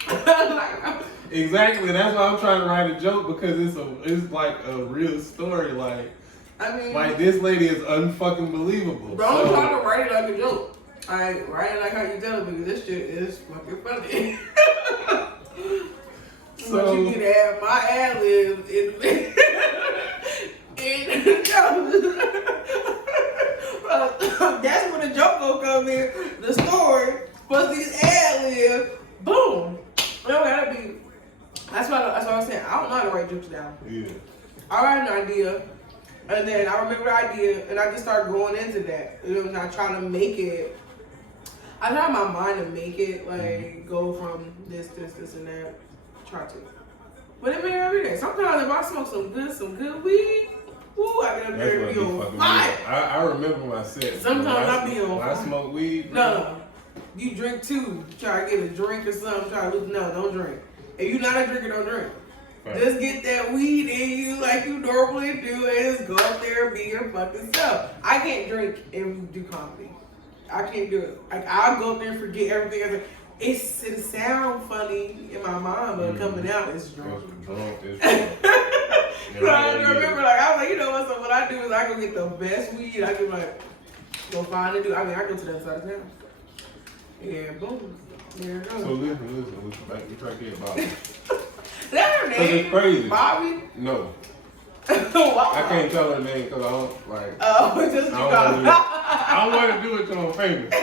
Like, exactly, that's why I'm trying to write a joke because it's like a real story. Like, I mean, like this lady is unfucking believable. Don't try to write it like a joke. I write it like how you tell it because this shit is fucking funny. So but you can have my ad lib in that's when the joke gonna come in. The story, plus these ad libs, boom. That's what I'm saying. I don't know how to write jokes down. yeah. I write an idea, and then I remember the idea, and I just start going into that. You know, I try to make it. I try in my mind to make it like go from this, and that. Try to. But it may every day. Sometimes if I smoke some good weed, woo, I get up there and be on fire. I remember my set. Sometimes I be on when fire. I smoke weed. No. You drink too. Try to get a drink or something. No, don't drink. If you're not a drinker, don't drink. Right. Just get that weed in you like you normally do and just go up there and be your fucking self. I can't drink and do comedy. I can't do it. Like, I'll go up there and forget everything. It sounds funny in my mind, but coming out, it's drunk. It's So I remember, like, I was like, you know what? So what I do is I go get the best weed. I can like go find and do. I mean, I go to the other side of town. Yeah, boom. There it goes. So listen. Back to crackhead Bobby. That's her name. It's crazy. Bobby? No. Wow. I can't tell her name because I don't like. Oh, just you I don't want to do it till I'm famous.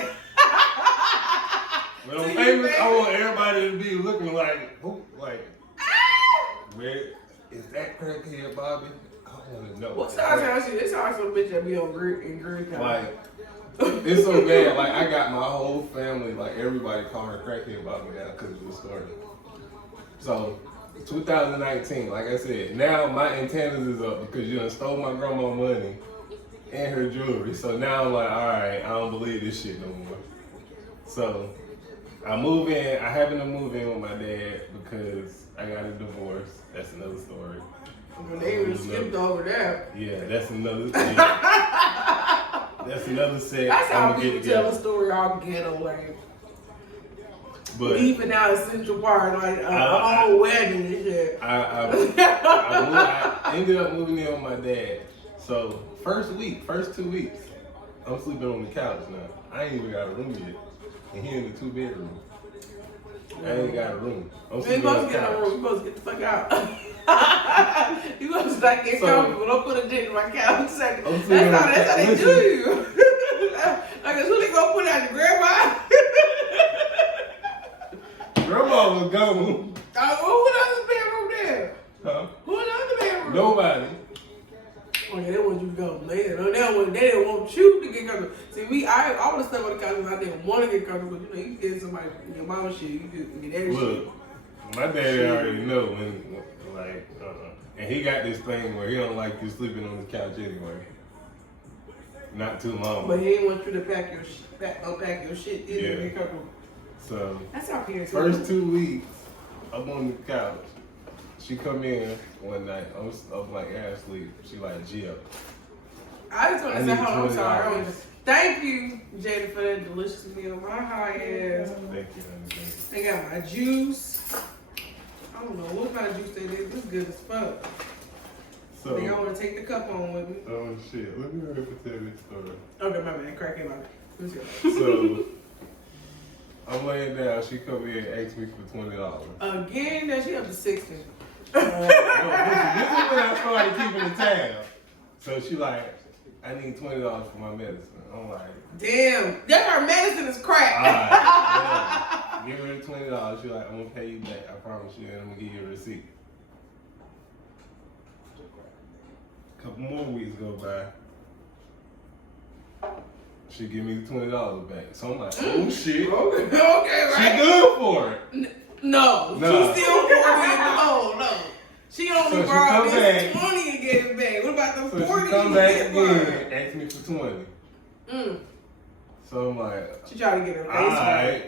When I'm famous, I want everybody to be looking like, who, like, where is that crackhead Bobby? I want to know. What size house you? It's always some bitch that be on Green County. Like, it's so bad. Like, I got my whole family, like, everybody call her crackhead Bobby now because of the story. So, 2019, like I said, now my antennas is up because you done stole my grandma money and her jewelry. So now I'm like, all right, I don't believe this shit no more. So I move in. I happen to move in with my dad because I got a divorce. That's another story. Well, they even skipped over that. Yeah, that's another thing. That's another set. That's how I'm people tell a story all ghetto, like but leaving out a Central Park, like a whole wedding and shit. I ended up moving in with my dad. So first 2 weeks, I'm sleeping on the couch now. I ain't even got a room yet. And he in the 2-bedroom. I ain't got a room. I'm You sleeping on supposed the to get a couch. room. You supposed to get the fuck out. You supposed to start getting comfortable. Don't put a dick in my couch. That's how they do you. Like, who they gonna put out your grandma? Grandma was gone. Who in the other bedroom there? Huh? Who in the other bedroom? Nobody. Oh yeah, they want you to go. They didn't want you to get comfortable. See, I would have slept on the couch because I didn't want to get comfortable. You know, you get somebody, your mama shit, you get that shit. Look, my daddy already know when, like, and he got this thing where he don't like you sleeping on the couch anyway. Not too long. But he didn't want you to unpack your shit either and get comfortable. So, That's how parents first 2 weeks, I'm on the couch. She come in one night. I'm like, asleep. She like, Gio. I just want to say, hold on, I'm sorry. $20. Thank you, Jada, for that delicious meal. My high ass. Thank you, honey. They got my juice. I don't know what kind of juice that is. This is good as fuck. So, I think I want to take the cup on with me. oh shit, let me hurry up and tell this story. Okay, my bad. Crack it, my bad. Let's go. So, I'm laying down. She come in and asks me for $20. Again, that she up to 60. No, listen, this is when I started keeping the tab. So she like, I need $20 for my medicine. I'm like, damn, that her medicine is crack. alright, give her the $20. She like, I'm gonna pay you back. I promise you, and I'm gonna give you a receipt. A couple more weeks go by. She give me the $20 back. So I'm like, oh shit. Okay, right? She good for it. No, Nah. she still 40. No. She only So borrowed she this come 20 and gave it back. What about the So 40 she come you back get for her? again, ask me for 20. So I'm like, She tried to get her face alright,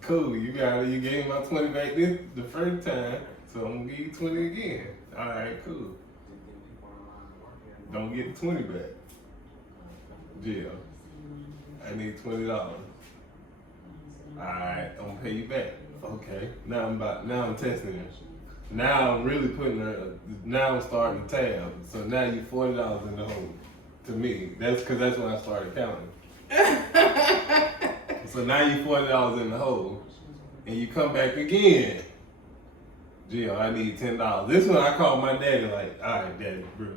cool. You got it. You gave my 20 back the first time, so I'm gonna give you 20 again. Alright, cool. Don't get the 20 back. Jill, I need $20. Alright, I'm gonna pay you back. Okay. Now I'm testing her. Now I'm really putting her. Now I'm starting the tab. So now you $40 in the hole. To me, that's when I started counting. So now you $40 in the hole, and you come back again. Gio, I need $10. This one I called my daddy like, all right, daddy, bro.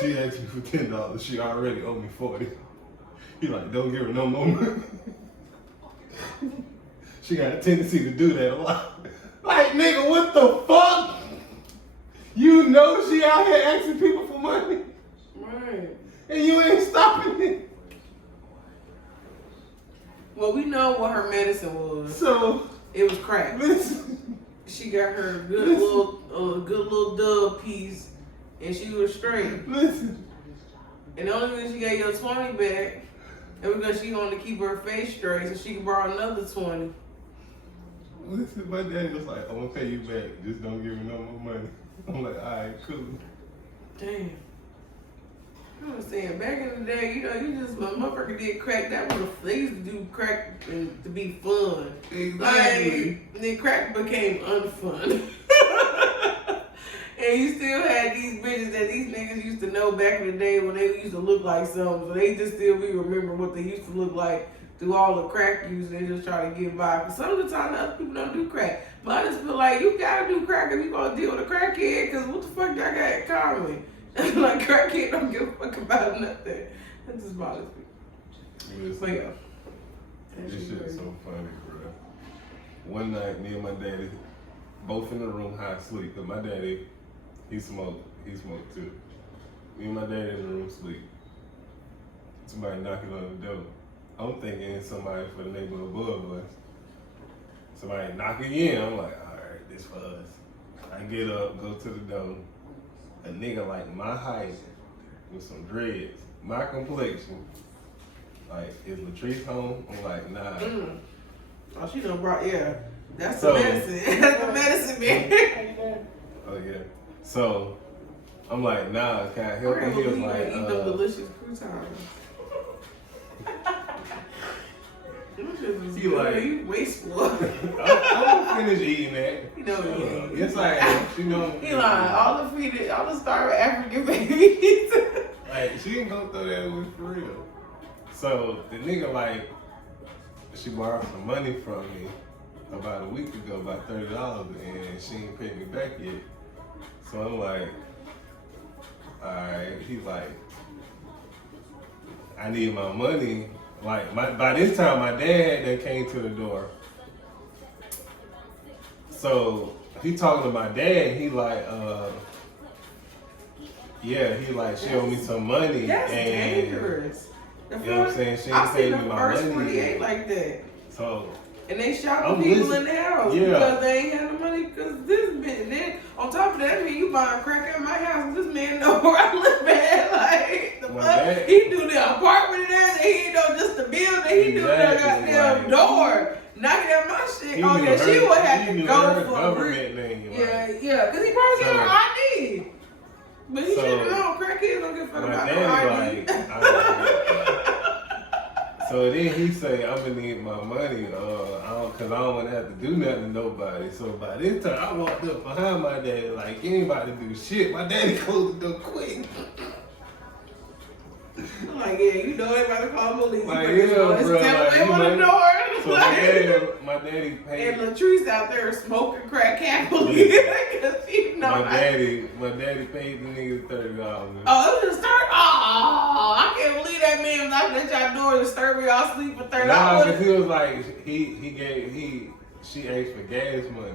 She asked me for $10. She already owed me $40. He like, don't give her no more money. She got a tendency to do that a lot. Like, nigga, what the fuck? You know she out here asking people for money. Right. And you ain't stopping it. Well, we know what her medicine was. So it was crack. Listen. She got her good little dub piece, and she was straight. Listen. And the only reason she got your 20 back, and because she wanted to keep her face straight, so she could borrow another 20. Listen, my daddy was like, I'm gonna pay you back. Just don't give me no more money. I'm like, all right, cool. Damn. I was saying, back in the day, you just, when a motherfucker did crack, that was, they used to do crack to be fun. Exactly. Like, then crack became unfun. And you still had these bitches that these niggas used to know back in the day when they used to look like something. So they just still be remembering what they used to look like through all the crack use. They just try to get by. Because some of the time, other people don't do crack. But I just feel like you gotta do crack if you gonna deal with a crackhead. Because what the fuck y'all got in common? Like, crackhead don't give a fuck about nothing. That just bothers me. Listen, But yeah. this shit's so funny, bro. One night, me and my daddy, both in the room, high asleep. Cause my daddy, he smoked too. Me and my daddy in the room sleep. Somebody knocking on the door. I'm thinking it's somebody for the neighborhood above us. Somebody knocking in. I'm like, all right, this for us. I get up, go to the door. A nigga like my height with some dreads, my complexion. Like, is Latrice home? I'm like, nah. Oh, she done brought, yeah. That's the medicine. That's the medicine, man. Oh, yeah. So, I'm like, nah, can I help you? He was like, eat them delicious croutons. He like, you wasteful. I'm gonna finish eating that. You know what Yes, I am. She know. He lying. All the starving African babies. Like, she ain't gonna throw that away for real. So, the nigga, like, she borrowed some money from me about a week ago, about $30, and she ain't paid me back yet. So I'm like, alright. He's like, I need my money. Like, by this time, my dad that came to the door. So he talking to my dad. He like, yeah. He like, she owe me some money. That's and dangerous. You know what I'm saying? She ain't paid me my money. 48 like that. So. And they shot the people in the house because they ain't had the money. Because this bitch, then on top of that, I mean, you buying crack at my house, and this man know where I live at. Like, the fuck? He do the apartment there, and he know just the building. He do the goddamn door, knocking at my shit. Oh yeah, she would have to go for real. Yeah, because he probably got her ID. But he should have known crackheads don't give a fuck about her ID. So then he say, I'm gonna need my money, cause I don't wanna have to do nothing to nobody. So by this time, I walked up behind my daddy like, you ain't about to do shit. My daddy closed the door quick. I'm like, yeah, you know everybody call police. Like, yeah, bro. Like, him on the door. So my daddy paid. And Latrice out there smoking crack happily. My daddy paid the nigga $30. Oh, it was a start. Oh, I can't believe that man was knocking at y'all door to disturb y'all sleep for $30. Nah, because he was like, she asked for gas money.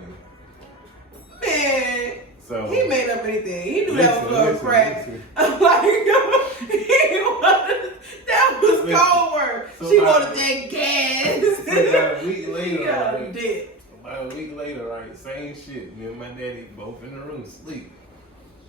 Man. So he made up anything. He knew that was crack. I'm like, that was cold work. So she wanted that gas. So about a week later, right, same shit. Me and my daddy both in the room sleep.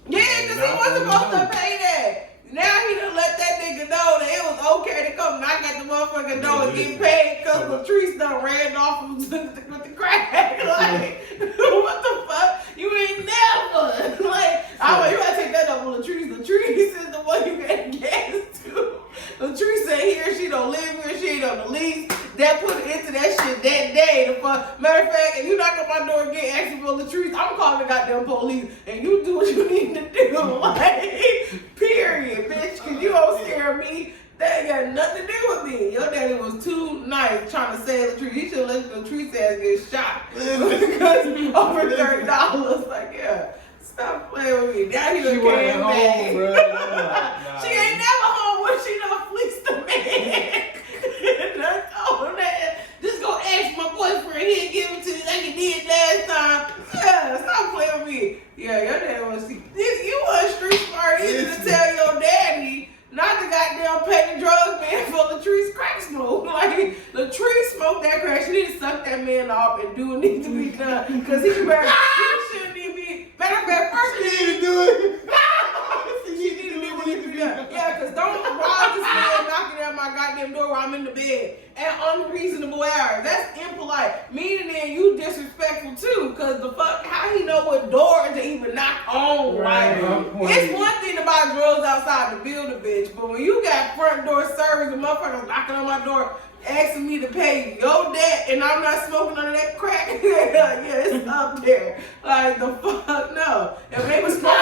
Yeah, because he wasn't supposed to pay that. Now he done let that nigga know that it was okay to come knock at the motherfucking door and get paid because Latrice done ran off with the crack. Like, what the fuck? You ain't never. Like, you gotta take that up with Latrice. Latrice is the one you got gas to. Latrice said here, she don't live here, she ain't on the lease. that put into that shit that day. The fuck. Matter of fact, if you knock on my door and get asking for Latrice, I'm calling the goddamn police, and you do what you need to do. Like, period, bitch. Cause you don't scare me. That ain't got nothing to do with me. Your daddy was too nice trying to save Latrice. He should let Latrice ass get shot because over $30. Like, yeah. Stop playing with me. Now you She wasn't home, bro. Nah. She ain't never home when she done fleeced the man. That's all that. Just go ask my boyfriend. He'll give it to you like he did last time. Yeah, stop playing with me. Yeah, your daddy want to see. You want street smart easy to tell your daddy not to goddamn pay the drug man for Latrice crack smoke. Like, Latrice smoked that crack. She need to suck that man off and do what needs to be done. Because he shouldn't even be. Matter of fact, first She need to do it. she need to do what needs to be done. Yeah, because don't rob this man knocking at my goddamn door while I'm in the bed at unreasonable hours. That's impolite. Meaning then you disrespectful too. Because the fuck, how he know what door to even knock on? Right. Like, it's one thing to buy drugs outside the building, bitch. But when you got front door service and motherfuckers knocking on my door asking me to pay your debt and I'm not smoking none of that crack, yeah, it's up there. Like, the fuck, no. If they was smoking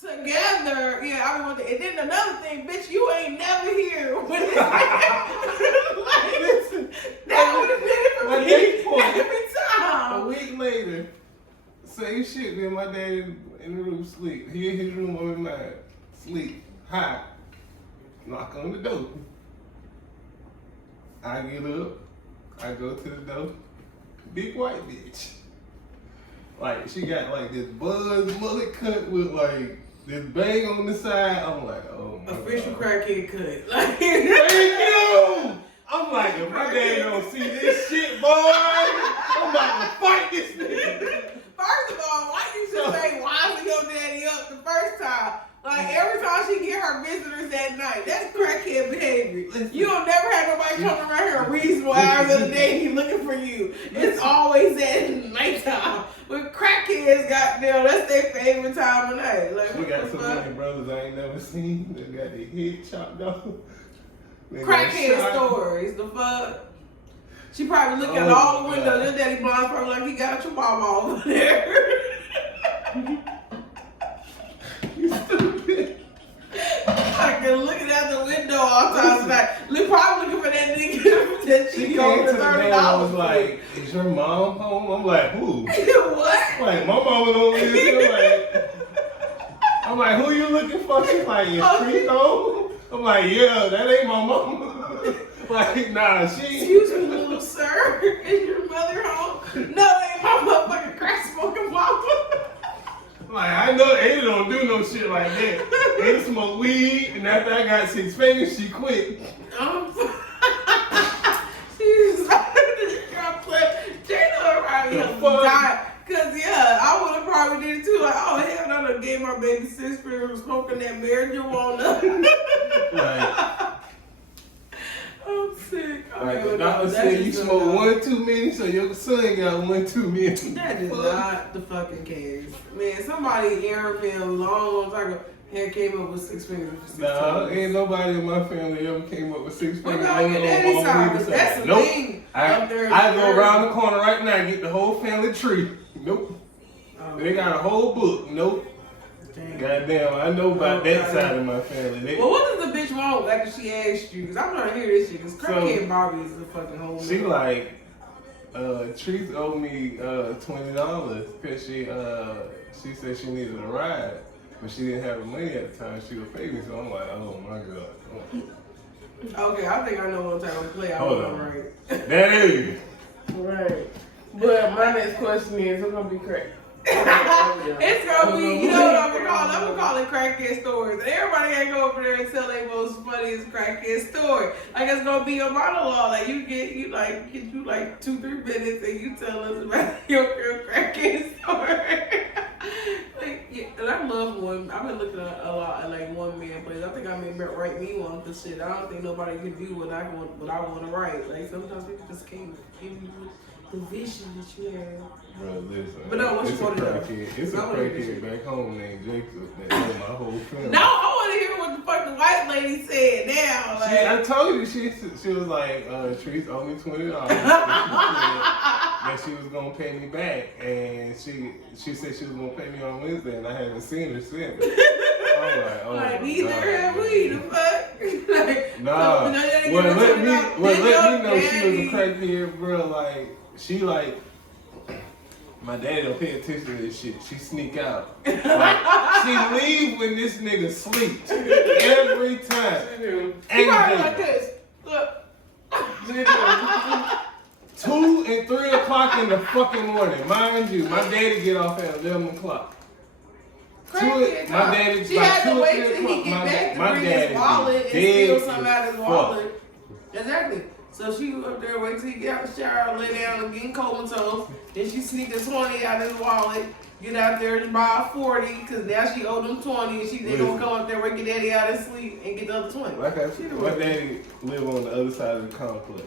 together, yeah, I would. And then another thing, bitch, you ain't never here when it's like, listen, that would have been it for me every time. A week later, same shit, man. My daddy in the room sleep. He in his room, I'm in mine. Sleep. High. Knock on the door. I get up. I go to the door. Big white bitch. Like, she got like this buzz mullet cut with like this bang on the side. I'm like, oh my Official God. crackhead cut. Like, Thank you! I'm like, if my daddy don't see this shit, boy, I'm about to fight this nigga. First of all, why you should say winding your daddy up the first time? Like, every time she get her visitors at night, that's crackhead behavior. You don't never have nobody coming around here at reasonable hours of the day he looking for you. It's always at nighttime. But crackheads, goddamn, that's their favorite time of night. Like, We got so many brothers I ain't never seen. They got their head chopped off. Crackhead stories, the fuck? She probably look at all the windows. Your daddy blonde probably like, he got your mama over there. You stupid. I can looking out the window all times like, probably looking for that nigga that She she came owed to the $30. man and was like, is your mom home? I'm like, who? What? Like, my mama don't live here. I'm like, who you looking for? She's like, is Treat home? I'm like, yeah, that ain't my mama. Like, nah, she. Excuse me, little sir. Is your mother home? No, that ain't my motherfucking crack smoking mama. Like, I know Ada don't do no shit like that. Ada smoke weed, and after I got 6 fingers, she quit. She's Jada probably died. Cause yeah, I would have probably did it too. Like, oh hell no, I done gave my baby 6 fingers smoking that marijuana. Like, I'm sick. like the doctor said you smoke 1 too many, so your son got 1 too many. That is not the fucking case. Man, somebody in her family long time ago had came up with 6 fingers for 6 Nah, fingers. ain't nobody in my family ever came up with 6 What fingers. about your daddy's side? 'Cause that's the thing up there. I go around the corner right now and get the whole family tree. Nope. Oh. They got a whole book. Nope. Damn. Goddamn, I know about that side of my family. Well, what does the bitch want after she asked you? Because I'm trying to hear this shit. Because crackhead Bobby is the fucking whole She man. like, Trees owed me $20 because she said she needed a ride, but she didn't have the money at the time. She would pay me, so I'm like, oh my God. Okay, I think I know what time to play. I Hold was on. right. That is. Right. But my next question is, who's gonna be crack? It's gonna be, you know what I'm gonna call it? I'm gonna call it crackhead stories. Everybody ain't go over there and tell their most funniest crackhead story. Like, it's gonna be a monologue. Like, you get you like 2-3 minutes and you tell us about your crackhead story. Like, yeah, and I love one. I've been looking at a lot at like one man plays. I think I may write me one for shit. I don't think nobody can do what I want to write. Like, sometimes people just can't give you the vision that you have. Bro, listen. But no, what's it's a funny though? crackhead. It's a crackhead back home named Jacob that know my whole family. No, I want to hear what the fuck the white lady said now. Like, I told you she was like, Trees owe me $20. That she was gonna pay me back, and she said she was gonna pay me on Wednesday, and I haven't seen her since. I'm like, oh like my neither God, have we. The fuck? Like, nah. So, Let me know she was a crackhead, bro. Like she like. My daddy don't pay attention to this shit. She sneak out. Like, she leave when this nigga sleeps. Every time. She probably like this. Look. 2 and 3 o'clock in the fucking morning. Mind you, my daddy get off at 11 o'clock. My daddy, she like had 2 to or wait 3 till he o'clock. get back to My bring daddy his wallet and steal something out of his wallet. Exactly. So she was up there waiting till he get out the shower, lay down and getting comatose. Then she sneaked a 20 out of his wallet, get out there and buy a 40, because now she owed them 20 and they gonna come up there, wake your daddy out of sleep and get the other 20. Like I said, my daddy live on the other side of the complex.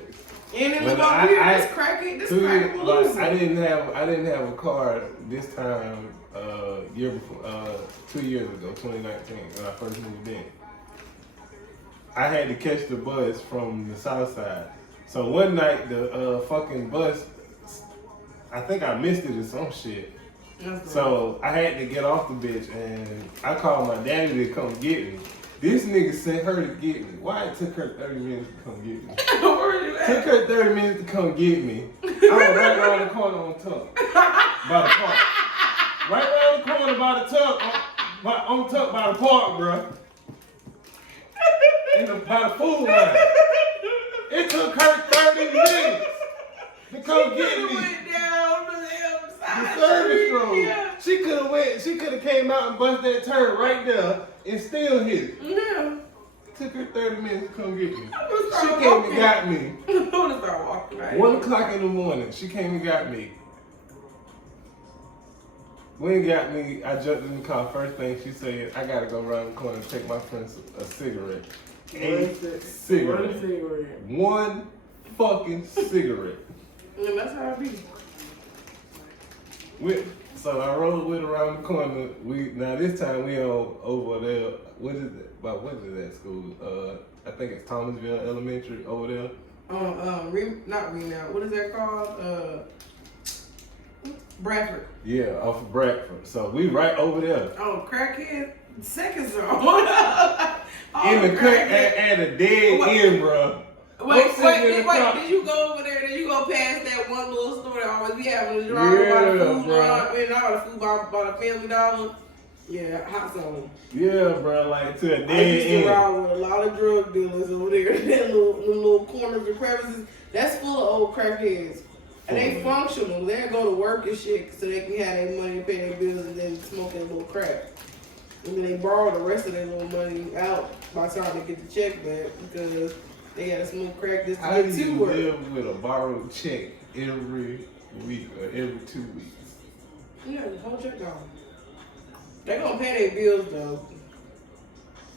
And it was about weird, this crackhead, this crackhead loser. I didn't have a car this time year before 2 years ago, 2019, when I first moved in. I had to catch the bus from the south side. So one night the fucking bus, I think I missed it or some shit. So I had to get off the bitch and I called my daddy to come get me. This nigga sent her to get me. Why it took her 30 minutes to come get me? Took her 30 minutes to come get me. I was right around the corner on Tuck. By the park. Right around the corner by the Tuck. On Tuck by the park, bruh. By the food line. It took her 30 minutes to come get me. Went down to the service road. Yeah. She could have came out and bust that turn right there and still hit it. Yeah. Took her 30 minutes to come get me. She came and got me. I'm gonna start walking right 1 o'clock in the morning, she came and got me. When it got me, I jumped in the car. First thing she said, I gotta go around the corner and take my friend a cigarette. One fucking cigarette. And that's how it be. So I rode with her around the corner. Now this time we on over there. What is that school? I think it's Thomasville Elementary over there. Not Reno. What is that called? Bradford. Yeah, off of Bradford. So we right over there. Oh, crackhead second zone. In the cut at a dead end, bro. Wait, did you go over there? Did you go past that one little store that always be having the drive by the food line? And all the food by the Family Dollar? Yeah, hot zone. Yeah, bro, like to a dead end. I used to ride with a lot of drug dealers over there. That little corners and crevices. That's full of old crackheads. And they functional. They go to work and shit so they can have their money and pay their bills and then smoke their little crack. And then they borrow the rest of their little money out by the time they get the check back because they gotta smoke crack just to How get do to you work. live with a borrowed check every week or every 2 weeks? Yeah, the whole check gone. They gonna pay their bills though.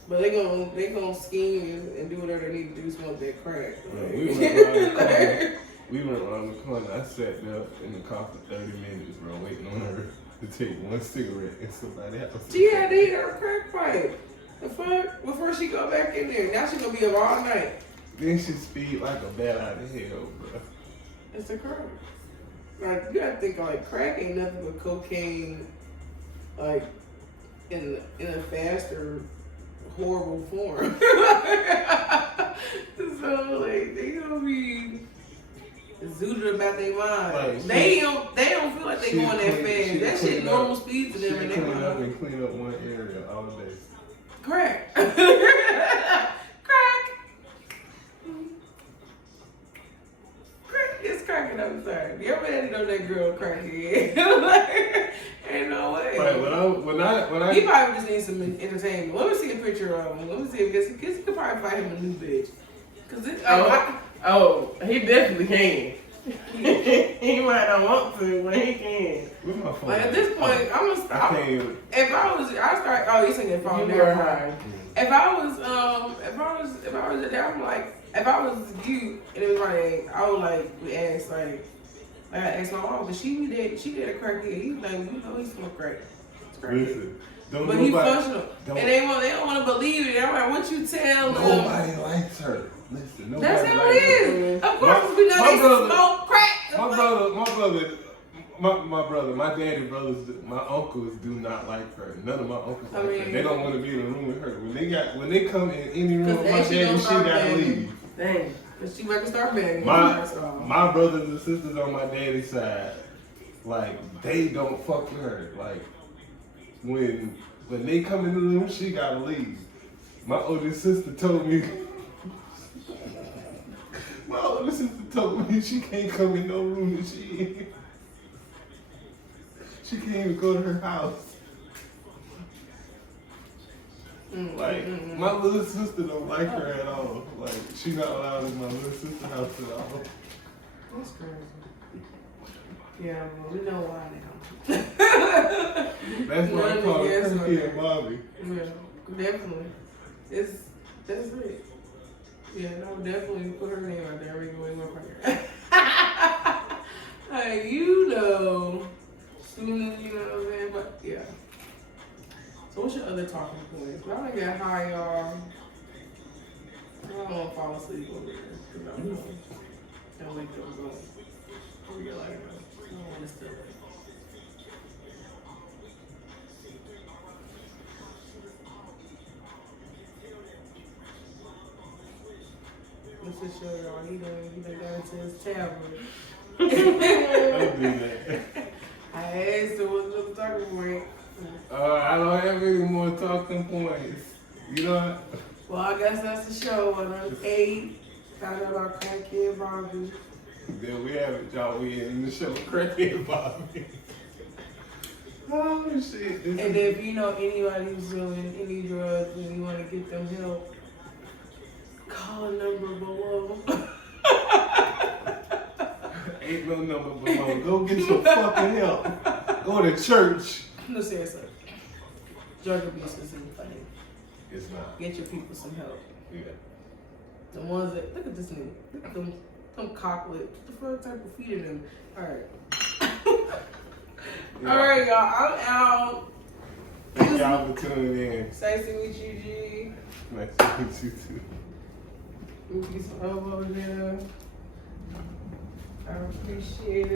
But they gonna scheme and do whatever they need to do to smoke that crack. Yeah, we went around the corner. I sat there in the car for 30 minutes, bro, waiting on her to take one cigarette and somebody else. She had to eat her crack pipe. The fuck? Before she go back in there. Now she gonna be up all night. Then she speed like a bat out of hell, bro. It's a crack. Like, you gotta think like crack ain't nothing but cocaine, like in a faster, horrible form. So like they gonna be zooted about their mind. Like, they don't feel like they going that fast. That shit normal speed to them in their clean up mind. and clean up one area all day. Crack. It's cracking up, sorry. You ever had to know that girl crackhead? Like, ain't no way. Right, when I He probably just needs some entertainment. Let me see a picture of him. Let me see if he could probably find him a new bitch. Cause He definitely can. He might not want to, but he can. Where's my phone? Like at this point, I'm gonna stop. I can't even. If I start. Oh, you singing your phone You there. were high. If I was there, I'm like, if I was you and it was my age, I would like ask like I asked my mom, but she did a crackhead. He was like, you know, he smoked crack. It's crackhead. Listen, But he's functional. And they don't want to believe it. I'm like, what you tell them? Nobody likes her. Listen, nobody That's how likes it is. Of course, we know they smoke crack. My daddy brothers, my uncles do not like her. None of my uncles like her. They don't want to be in a room with her. When they come in any room with my daddy, she gotta leave. Dang. But she better start banging. My brothers and sisters on my daddy's side, like, they don't fuck with her. Like, when they come in the room, she gotta leave. My older sister told me she can't come in no room that she in. She can't even go to her house. My little sister don't like her at all. Like, she not allowed in my little sister's house at all. That's crazy. Yeah, well, we know why now. That's why I call her Cookie and Bobby. Yeah, definitely. That's it. Yeah, no, definitely put her name out there. We going with her. Hey, you know, soon as you know what I'm saying, but yeah. So what's your other talking points? I don't get high, y'all. I don't want to fall asleep over here. Cause I'm gonna wake up and go. I don't want to still wake. What's this show, y'all? He done got into his tablet. Don't do that. I asked him what's the talking point. I don't have any more talking points. You know what? Well, I guess that's the show. On Ep.8, found out about crackhead Bobby. Then we have it, y'all. We in the show Crackhead Bobby. Oh, shit. And if you know anybody who's doing any drugs and you want to get them help, call a number below. Ain't no number below. Go get some fucking help. Go to church. No, seriously. Drug abuse isn't funny. It's not. Get your people some help. Yeah. The ones that, look at this nigga. Look at them cocklets. What the fuck type of feet are them? Alright. Yeah. Alright, y'all. I'm out. Thank y'all for tuning in. Nice to meet you, G. Nice to meet you too. We'll get some love over there. I appreciate it.